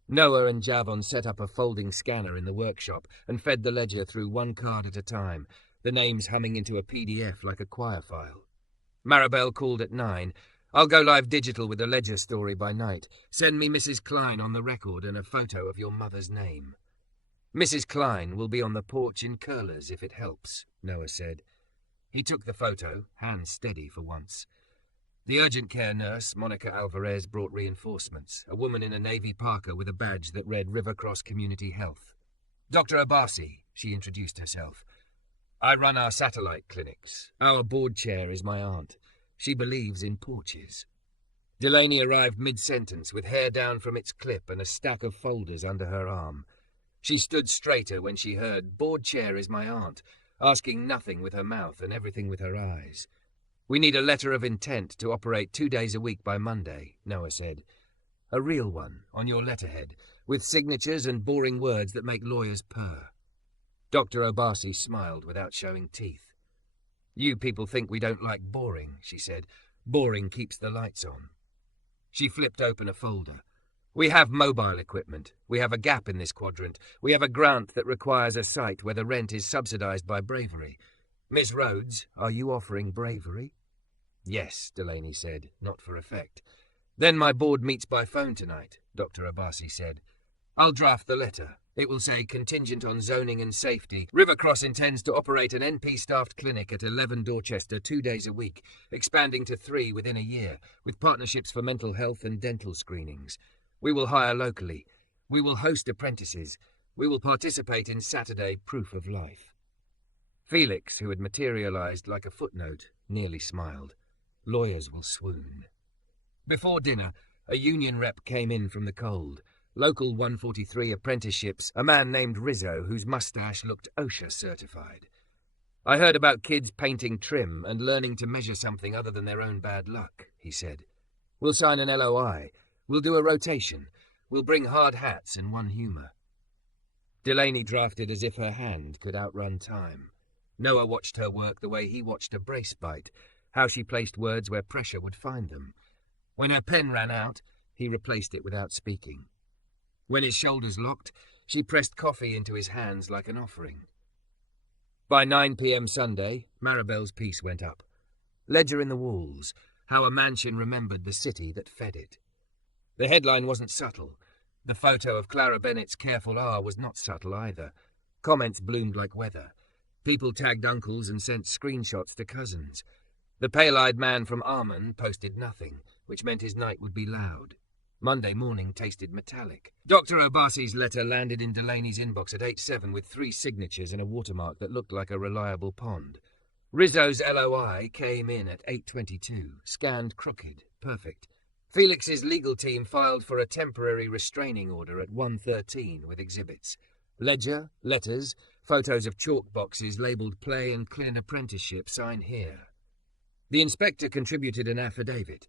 Noah and Javon set up a folding scanner in the workshop and fed the ledger through one card at a time, the names humming into a PDF like a choir file. Maribel called at 9. "I'll go live digital with the ledger story by night. Send me Mrs. Klein on the record and a photo of your mother's name." "Mrs. Klein will be on the porch in curlers if it helps," Noah said. He took the photo, hands steady for once. The urgent care nurse, Monica Alvarez, brought reinforcements, a woman in a navy parka with a badge that read Rivercross Community Health. "Dr. Abasi," she introduced herself. "I run our satellite clinics. Our board chair is my aunt. She believes in porches." Delaney arrived mid-sentence with hair down from its clip and a stack of folders under her arm. She stood straighter when she heard, "Board chair is my aunt," asking nothing with her mouth and everything with her eyes. "We need a letter of intent to operate 2 days a week by Monday," Noah said. "A real one, on your letterhead, with signatures and boring words that make lawyers purr." Dr. Obasi smiled without showing teeth. "You people think we don't like boring," she said. "Boring keeps the lights on." She flipped open a folder. "We have mobile equipment. We have a gap in this quadrant. We have a grant that requires a site where the rent is subsidized by bravery. Miss Rhodes, are you offering bravery?" "Yes," Delaney said, not for effect. "Then my board meets by phone tonight," Dr. Abasi said. "I'll draft the letter. It will say contingent on zoning and safety. Rivercross intends to operate an NP-staffed clinic at 11 Dorchester 2 days a week, expanding to 3 within a year, with partnerships for mental health and dental screenings. We will hire locally. We will host apprentices. We will participate in Saturday Proof of Life." Felix, who had materialized like a footnote, nearly smiled. Lawyers will swoon. Before dinner, a union rep came in from the cold. Local 143 apprenticeships, a man named Rizzo whose mustache looked OSHA certified. "I heard about kids painting trim and learning to measure something other than their own bad luck," he said. "We'll sign an LOI. We'll do a rotation. We'll bring hard hats and one humor." Delaney drafted as if her hand could outrun time. Noah watched her work the way he watched a brace bite, how she placed words where pressure would find them. When her pen ran out, he replaced it without speaking. When his shoulders locked, she pressed coffee into his hands like an offering. By 9 p.m. Sunday, Maribel's piece went up. Ledger in the walls, how a mansion remembered the city that fed it. The headline wasn't subtle. The photo of Clara Bennett's careful R was not subtle either. Comments bloomed like weather. People tagged uncles and sent screenshots to cousins. The pale-eyed man from Armand posted nothing, which meant his night would be loud. Monday morning tasted metallic. Dr. Obasi's letter landed in Delaney's inbox at 8:07 with 3 signatures and a watermark that looked like a reliable pond. Rizzo's LOI came in at 8:22, scanned crooked, perfect. Felix's legal team filed for a temporary restraining order at 113 with exhibits. Ledger, letters, photos of chalk boxes labelled Play and Clin Apprenticeship, sign here. The inspector contributed an affidavit.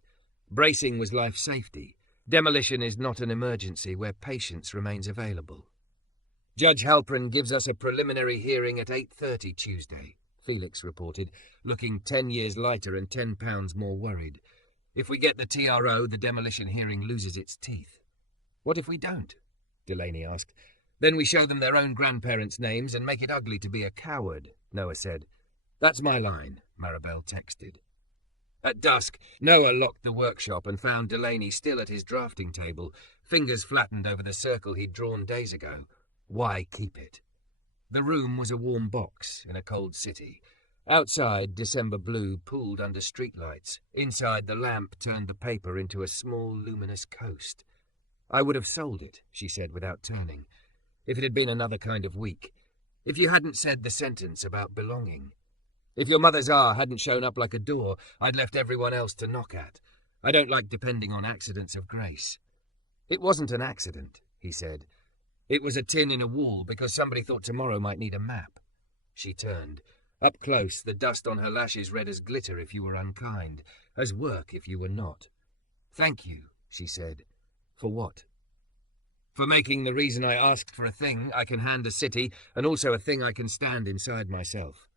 Bracing was life safety. Demolition is not an emergency where patience remains available. Judge Halpern gives us a preliminary hearing at 8:30 Tuesday, Felix reported, looking 10 years lighter and £10 more worried. If we get the TRO, the demolition hearing loses its teeth. What if we don't? Delaney asked. Then we show them their own grandparents' names and make it ugly to be a coward, Noah said. That's my line, Maribel texted. At dusk, Noah locked the workshop and found Delaney still at his drafting table, fingers flattened over the circle he'd drawn days ago. Why keep it? The room was a warm box in a cold city. Outside, December blue pooled under streetlights. Inside, the lamp turned the paper into a small, luminous coast. I would have sold it, she said without turning, if it had been another kind of week. If you hadn't said the sentence about belonging. If your mother's hadn't shown up like a door, I'd left everyone else to knock at. I don't like depending on accidents of grace. It wasn't an accident, he said. It was a tin in a wall because somebody thought tomorrow might need a map. She turned. Up close, the dust on her lashes read as glitter if you were unkind, as work if you were not. Thank you, she said. For what? For making the reason I asked for a thing I can hand a city, and also a thing I can stand inside myself.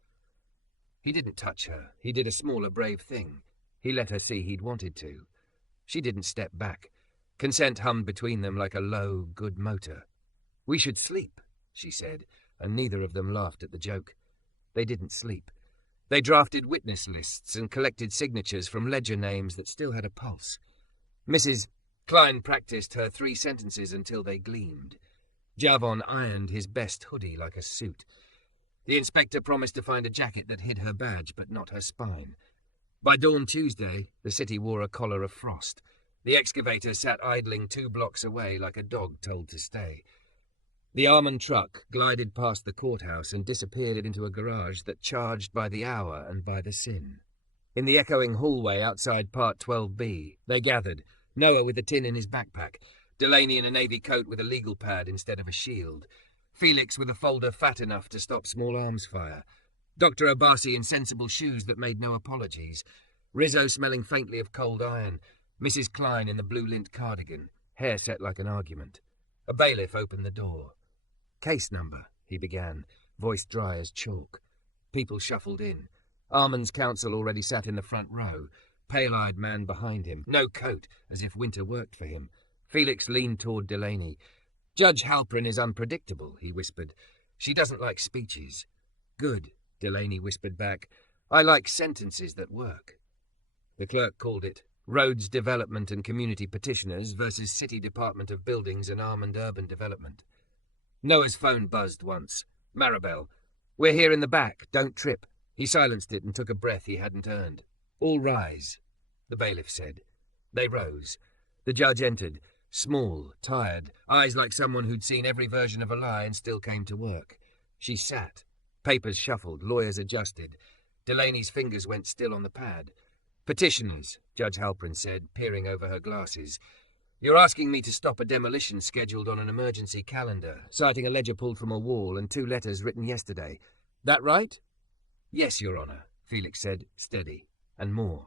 He didn't touch her. He did a smaller, brave thing. He let her see he'd wanted to. She didn't step back. Consent hummed between them like a low, good motor. We should sleep, she said, and neither of them laughed at the joke. They didn't sleep. They drafted witness lists and collected signatures from ledger names that still had a pulse. Mrs. Klein practiced her 3 sentences until they gleamed. Javon ironed his best hoodie like a suit. The inspector promised to find a jacket that hid her badge, but not her spine. By dawn Tuesday, the city wore a collar of frost. The excavator sat idling 2 blocks away like a dog told to stay. The Armand truck glided past the courthouse and disappeared into a garage that charged by the hour and by the sin. In the echoing hallway outside Part 12B, they gathered, Noah with a tin in his backpack, Delaney in a navy coat with a legal pad instead of a shield, Felix with a folder fat enough to stop small arms fire, Dr. Abasi in sensible shoes that made no apologies, Rizzo smelling faintly of cold iron, Mrs. Klein in the blue lint cardigan, hair set like an argument. A bailiff opened the door. Case number, he began, voice dry as chalk. People shuffled in. Armand's counsel already sat in the front row, pale-eyed man behind him, no coat, as if winter worked for him. Felix leaned toward Delaney. Judge Halpern is unpredictable, he whispered. She doesn't like speeches. Good, Delaney whispered back. I like sentences that work. The clerk called it Rhodes Development and Community Petitioners versus City Department of Buildings and Armand Urban Development. Noah's phone buzzed once. Maribel. We're here in the back. Don't trip. He silenced it and took a breath he hadn't earned. All rise, the bailiff said. They rose. The judge entered, small, tired, eyes like someone who'd seen every version of a lie and still came to work. She sat. Papers shuffled, lawyers adjusted. Delaney's fingers went still on the pad. Petitioners, Judge Halpern said, peering over her glasses. You're asking me to stop a demolition scheduled on an emergency calendar, citing a ledger pulled from a wall and 2 letters written yesterday. That right? Yes, Your Honour, Felix said, steady, and more.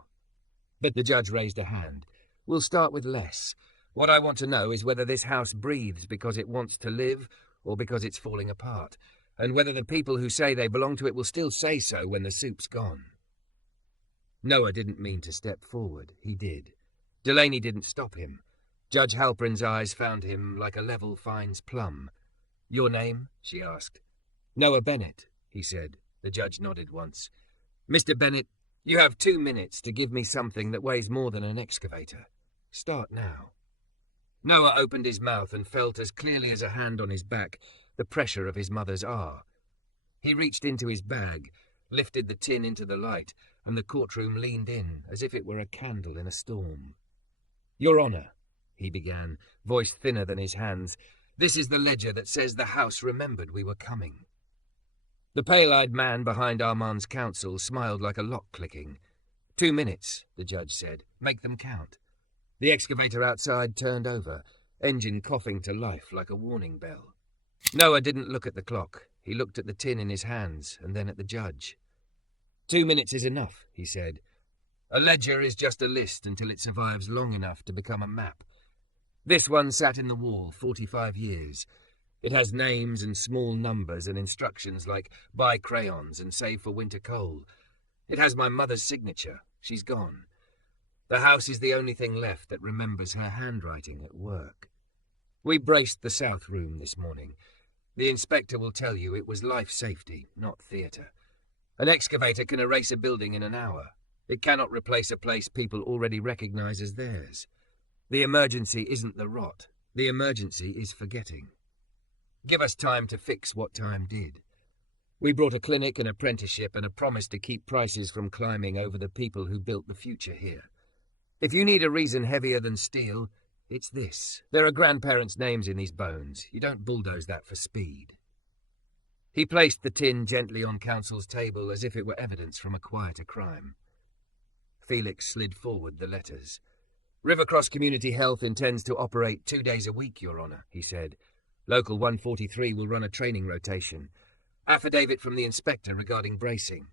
But the judge raised a hand. We'll start with less. What I want to know is whether this house breathes because it wants to live or because it's falling apart, and whether the people who say they belong to it will still say so when the soup's gone. Noah didn't mean to step forward. He did. Delaney didn't stop him. Judge Halpern's eyes found him like a level finds plum. Your name? She asked. Noah Bennett, he said. The judge nodded once. Mr. Bennett, you have 2 minutes to give me something that weighs more than an excavator. Start now. Noah opened his mouth and felt as clearly as a hand on his back the pressure of his mother's R. He reached into his bag, lifted the tin into the light, and the courtroom leaned in as if it were a candle in a storm. Your Honour, he began, voice thinner than his hands, this is the ledger that says the house remembered we were coming. The pale-eyed man behind Armand's counsel smiled like a lock clicking. 2 minutes, the judge said. Make them count. The excavator outside turned over, engine coughing to life like a warning bell. Noah didn't look at the clock. He looked at the tin in his hands and then at the judge. 2 minutes is enough, he said. A ledger is just a list until it survives long enough to become a map. This one sat in the wall 45 years. It has names and small numbers and instructions like buy crayons and save for winter coal. It has my mother's signature. She's gone. The house is the only thing left that remembers her handwriting at work. We braced the south room this morning. The inspector will tell you it was life safety, not theatre. An excavator can erase a building in an hour. It cannot replace a place people already recognize as theirs. The emergency isn't the rot. The emergency is forgetting. Give us time to fix what time did. We brought a clinic, an apprenticeship, and a promise to keep prices from climbing over the people who built the future here. If you need a reason heavier than steel, it's this. There are grandparents' names in these bones. You don't bulldoze that for speed. He placed the tin gently on counsel's table as if it were evidence from a quieter crime. Felix slid forward the letters. Rivercross Community Health intends to operate 2 days a week, Your Honour, he said. Local 143 will run a training rotation. Affidavit from the inspector regarding bracing.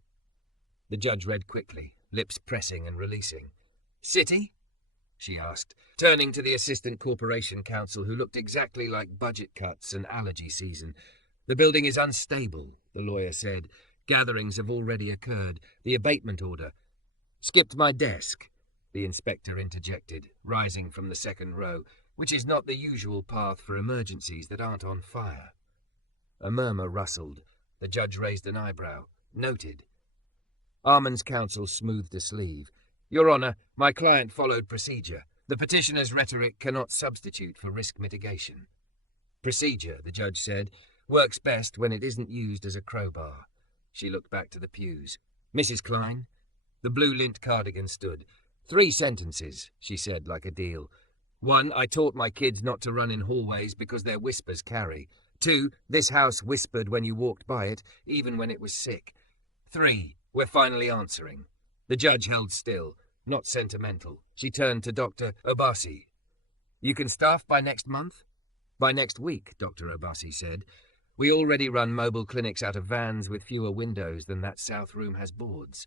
The judge read quickly, lips pressing and releasing. City? She asked, turning to the assistant corporation counsel who looked exactly like budget cuts and allergy season. The building is unstable, the lawyer said. Gatherings have already occurred. The abatement order. Skipped my desk, the inspector interjected, rising from the second row, which is not the usual path for emergencies that aren't on fire. A murmur rustled. The judge raised an eyebrow. Noted. Armand's counsel smoothed a sleeve. Your Honour, my client followed procedure. The petitioner's rhetoric cannot substitute for risk mitigation. Procedure, the judge said, works best when it isn't used as a crowbar. She looked back to the pews. Mrs. Klein? The blue lint cardigan stood. 3 sentences, she said like a deal. 1, I taught my kids not to run in hallways because their whispers carry. 2, this house whispered when you walked by it, even when it was sick. 3, we're finally answering. The judge held still, not sentimental. She turned to Dr. Obasi. You can staff by next month? By next week, Dr. Obasi said. We already run mobile clinics out of vans with fewer windows than that south room has boards.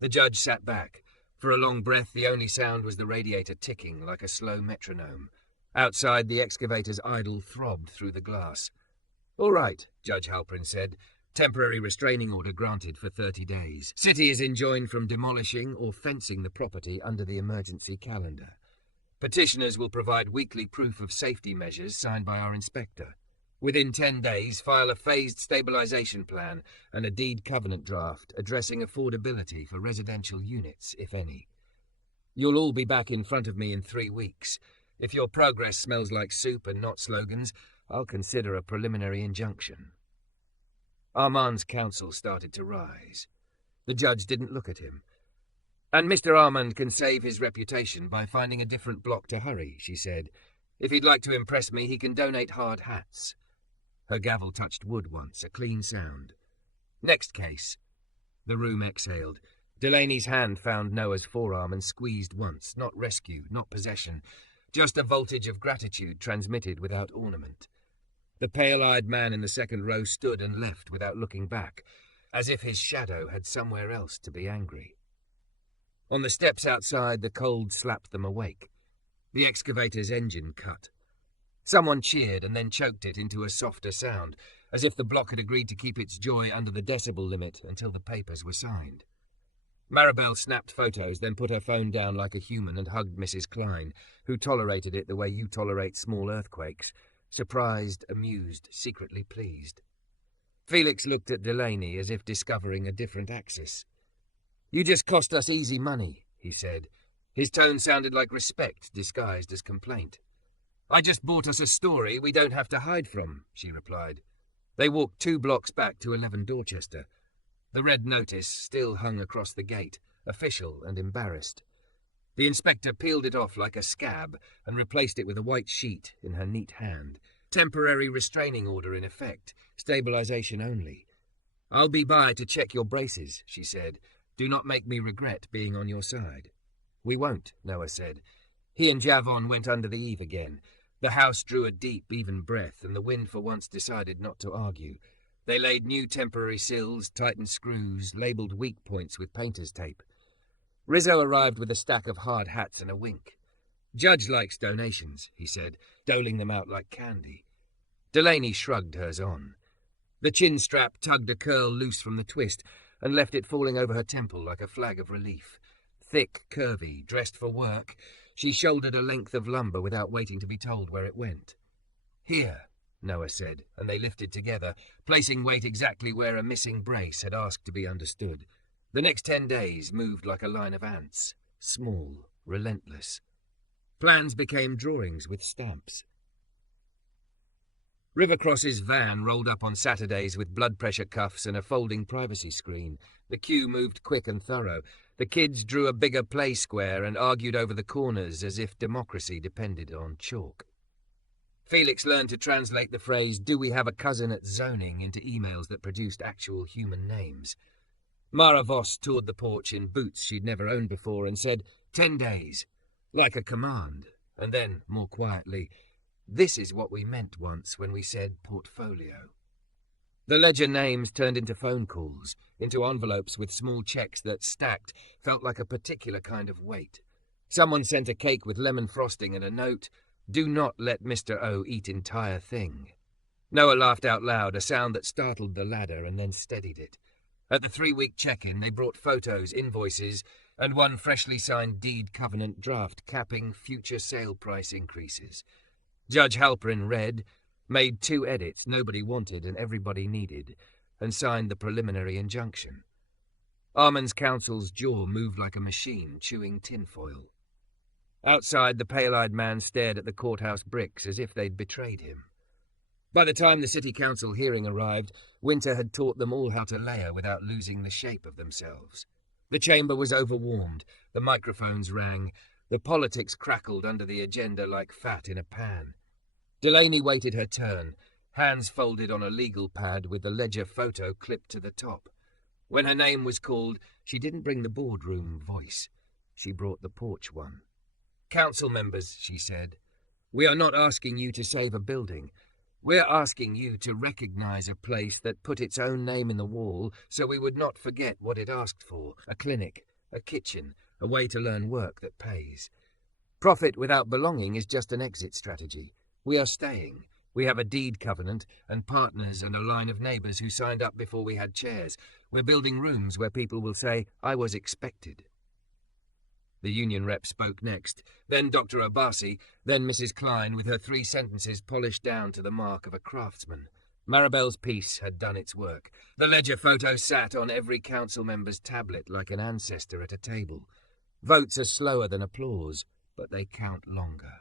The judge sat back. For a long breath, the only sound was the radiator ticking like a slow metronome. Outside, the excavator's idle throbbed through the glass. All right, Judge Halprin said. Temporary restraining order granted for 30 days. City is enjoined from demolishing or fencing the property under the emergency calendar. Petitioners will provide weekly proof of safety measures signed by our inspector. Within 10 days, file a phased stabilization plan and a deed covenant draft addressing affordability for residential units, if any. You'll all be back in front of me in 3 weeks. If your progress smells like soup and not slogans, I'll consider a preliminary injunction. Armand's counsel started to rise. The judge didn't look at him. And Mr. Armand can save his reputation by finding a different block to hurry, she said. If he'd like to impress me, he can donate hard hats. Her gavel touched wood once, a clean sound. Next case. The room exhaled. Delaney's hand found Noah's forearm and squeezed once, not rescue, not possession, just a voltage of gratitude transmitted without ornament. The pale-eyed man in the second row stood and left without looking back, as if his shadow had somewhere else to be angry. On the steps outside, the cold slapped them awake. The excavator's engine cut. Someone cheered and then choked it into a softer sound, as if the block had agreed to keep its joy under the decibel limit until the papers were signed. Maribel snapped photos, then put her phone down like a human and hugged Mrs. Klein, who tolerated it the way you tolerate small earthquakes, surprised, amused, secretly pleased. Felix looked at Delaney as if discovering a different axis. You just cost us easy money, he said. His tone sounded like respect disguised as complaint. I just bought us a story we don't have to hide from, she replied. They walked 2 blocks back to 11 Dorchester. The red notice still hung across the gate, official and embarrassed. The inspector peeled it off like a scab and replaced it with a white sheet in her neat hand. Temporary restraining order in effect, stabilization only. I'll be by to check your braces, she said. Do not make me regret being on your side. We won't, Noah said. He and Javon went under the eave again. The house drew a deep, even breath, and the wind for once decided not to argue. They laid new temporary sills, tightened screws, labelled weak points with painter's tape. Rizzo arrived with a stack of hard hats and a wink. "Judge likes donations," he said, doling them out like candy. Delaney shrugged hers on. The chin strap tugged a curl loose from the twist and left it falling over her temple like a flag of relief. Thick, curvy, dressed for work, she shouldered a length of lumber without waiting to be told where it went. "Here," Noah said, and they lifted together, placing weight exactly where a missing brace had asked to be understood. The next 10 days moved like a line of ants, small, relentless. Plans became drawings with stamps. Rivercross's van rolled up on Saturdays with blood pressure cuffs and a folding privacy screen. The queue moved quick and thorough. The kids drew a bigger play square and argued over the corners as if democracy depended on chalk. Felix learned to translate the phrase, "Do we have a cousin at zoning?" into emails that produced actual human names. Mara Voss toured the porch in boots she'd never owned before and said, 10 days, like a command, and then, more quietly, "This is what we meant once when we said portfolio." The ledger names turned into phone calls, into envelopes with small checks that, stacked, felt like a particular kind of weight. Someone sent a cake with lemon frosting and a note, "Do not let Mr. O eat entire thing." Noah laughed out loud, a sound that startled the ladder and then steadied it. At the 3-week check-in, they brought photos, invoices, and one freshly signed deed covenant draft capping future sale price increases. Judge Halperin read, made 2 edits nobody wanted and everybody needed, and signed the preliminary injunction. Armand's counsel's jaw moved like a machine chewing tinfoil. Outside, the pale-eyed man stared at the courthouse bricks as if they'd betrayed him. By the time the city council hearing arrived, winter had taught them all how to layer without losing the shape of themselves. The chamber was overwarmed, the microphones rang, the politics crackled under the agenda like fat in a pan. Delaney waited her turn, hands folded on a legal pad with the ledger photo clipped to the top. When her name was called, she didn't bring the boardroom voice. She brought the porch one. "Council members," she said, "we are not asking you to save a building. We're asking you to recognize a place that put its own name in the wall so we would not forget what it asked for, a clinic, a kitchen, a way to learn work that pays. Profit without belonging is just an exit strategy. We are staying. We have a deed covenant and partners and a line of neighbors who signed up before we had chairs. We're building rooms where people will say, 'I was expected.'" The union rep spoke next, then Dr. Abasi, then Mrs. Klein, with her 3 sentences polished down to the mark of a craftsman. Maribel's piece had done its work. The ledger photo sat on every council member's tablet like an ancestor at a table. Votes are slower than applause, but they count longer.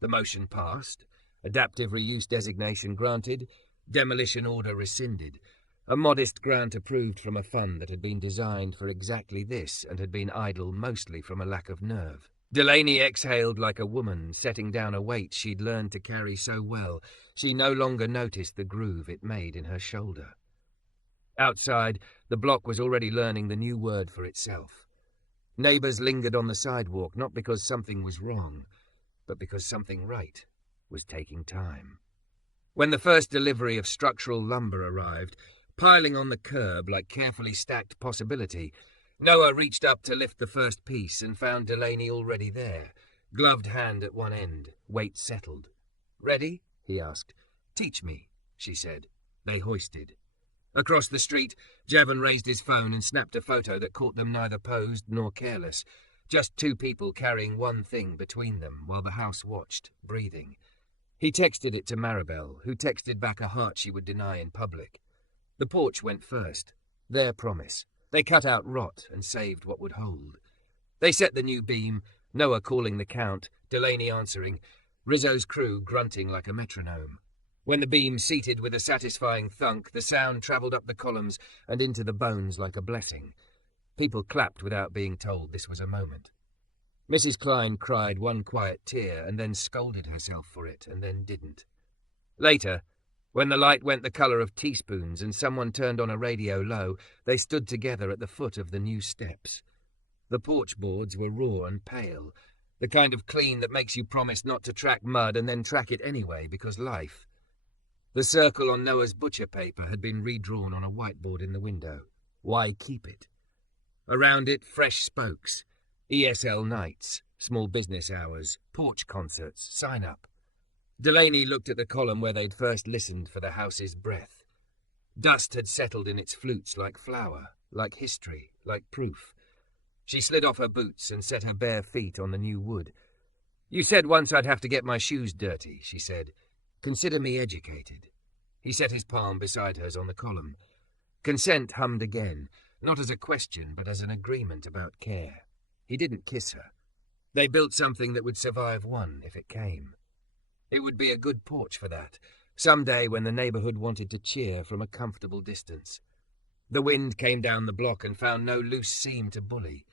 The motion passed, adaptive reuse designation granted, demolition order rescinded. A modest grant approved from a fund that had been designed for exactly this and had been idle mostly from a lack of nerve. Delaney exhaled like a woman, setting down a weight she'd learned to carry so well. She no longer noticed the groove it made in her shoulder. Outside, the block was already learning the new word for itself. Neighbors lingered on the sidewalk, not because something was wrong, but because something right was taking time. When the first delivery of structural lumber arrived, piling on the curb like carefully stacked possibility, Noah reached up to lift the first piece and found Delaney already there, gloved hand at one end, weight settled. "Ready?" he asked. "Teach me," she said. They hoisted. Across the street, Javon raised his phone and snapped a photo that caught them neither posed nor careless. Just 2 people carrying one thing between them while the house watched, breathing. He texted it to Maribel, who texted back a heart she would deny in public. The porch went first. Their promise. They cut out rot and saved what would hold. They set the new beam, Noah calling the count, Delaney answering, Rizzo's crew grunting like a metronome. When the beam seated with a satisfying thunk, the sound travelled up the columns and into the bones like a blessing. People clapped without being told this was a moment. Mrs. Klein cried one quiet tear and then scolded herself for it and then didn't. Later, when the light went the colour of teaspoons and someone turned on a radio low, they stood together at the foot of the new steps. The porch boards were raw and pale. The kind of clean that makes you promise not to track mud and then track it anyway because life. The circle on Noah's butcher paper had been redrawn on a whiteboard in the window. Why keep it? Around it, fresh spokes. ESL nights, small business hours, porch concerts, sign up. Delaney looked at the column where they'd first listened for the house's breath. Dust had settled in its flutes like flour, like history, like proof. She slid off her boots and set her bare feet on the new wood. "You said once I'd have to get my shoes dirty," she said. "Consider me educated." He set his palm beside hers on the column. Consent hummed again, not as a question, but as an agreement about care. He didn't kiss her. They built something that would survive one if it came. It would be a good porch for that, some day when the neighborhood wanted to cheer from a comfortable distance. The wind came down the block and found no loose seam to bully.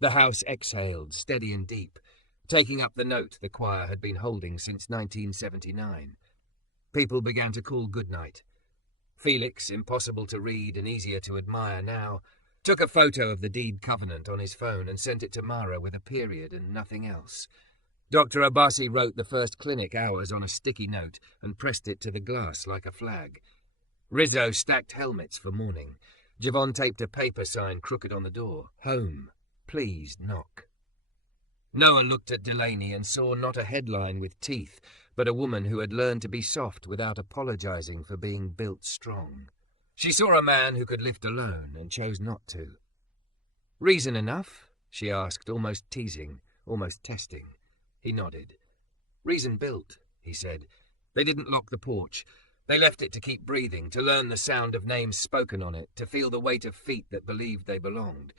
The house exhaled, steady and deep, taking up the note the choir had been holding since 1979. People began to call goodnight. Felix, impossible to read and easier to admire now, took a photo of the deed covenant on his phone and sent it to Mara with a period and nothing else. Dr. Abbasi wrote the first clinic hours on a sticky note and pressed it to the glass like a flag. Rizzo stacked helmets for morning. Javon taped a paper sign crooked on the door. Home. Please knock. Noah looked at Delaney and saw not a headline with teeth, but a woman who had learned to be soft without apologizing for being built strong. She saw a man who could lift alone and chose not to. "Reason enough?" she asked, almost teasing, almost testing. He nodded. "Reason built," he said. "They didn't lock the porch. They left it to keep breathing, to learn the sound of names spoken on it, to feel the weight of feet that believed they belonged.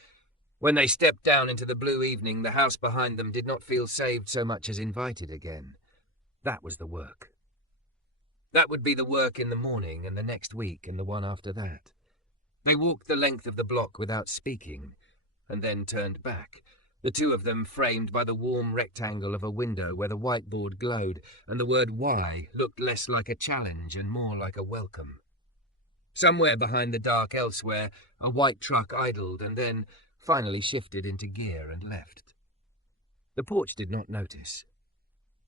When they stepped down into the blue evening, the house behind them did not feel saved so much as invited again. That was the work. That would be the work in the morning and the next week and the one after that. They walked the length of the block without speaking, and then turned back, the two of them framed by the warm rectangle of a window where the whiteboard glowed and the word "why" looked less like a challenge and more like a welcome. Somewhere behind the dark elsewhere, a white truck idled and then finally shifted into gear and left. The porch did not notice.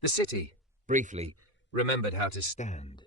The city, briefly, remembered how to stand.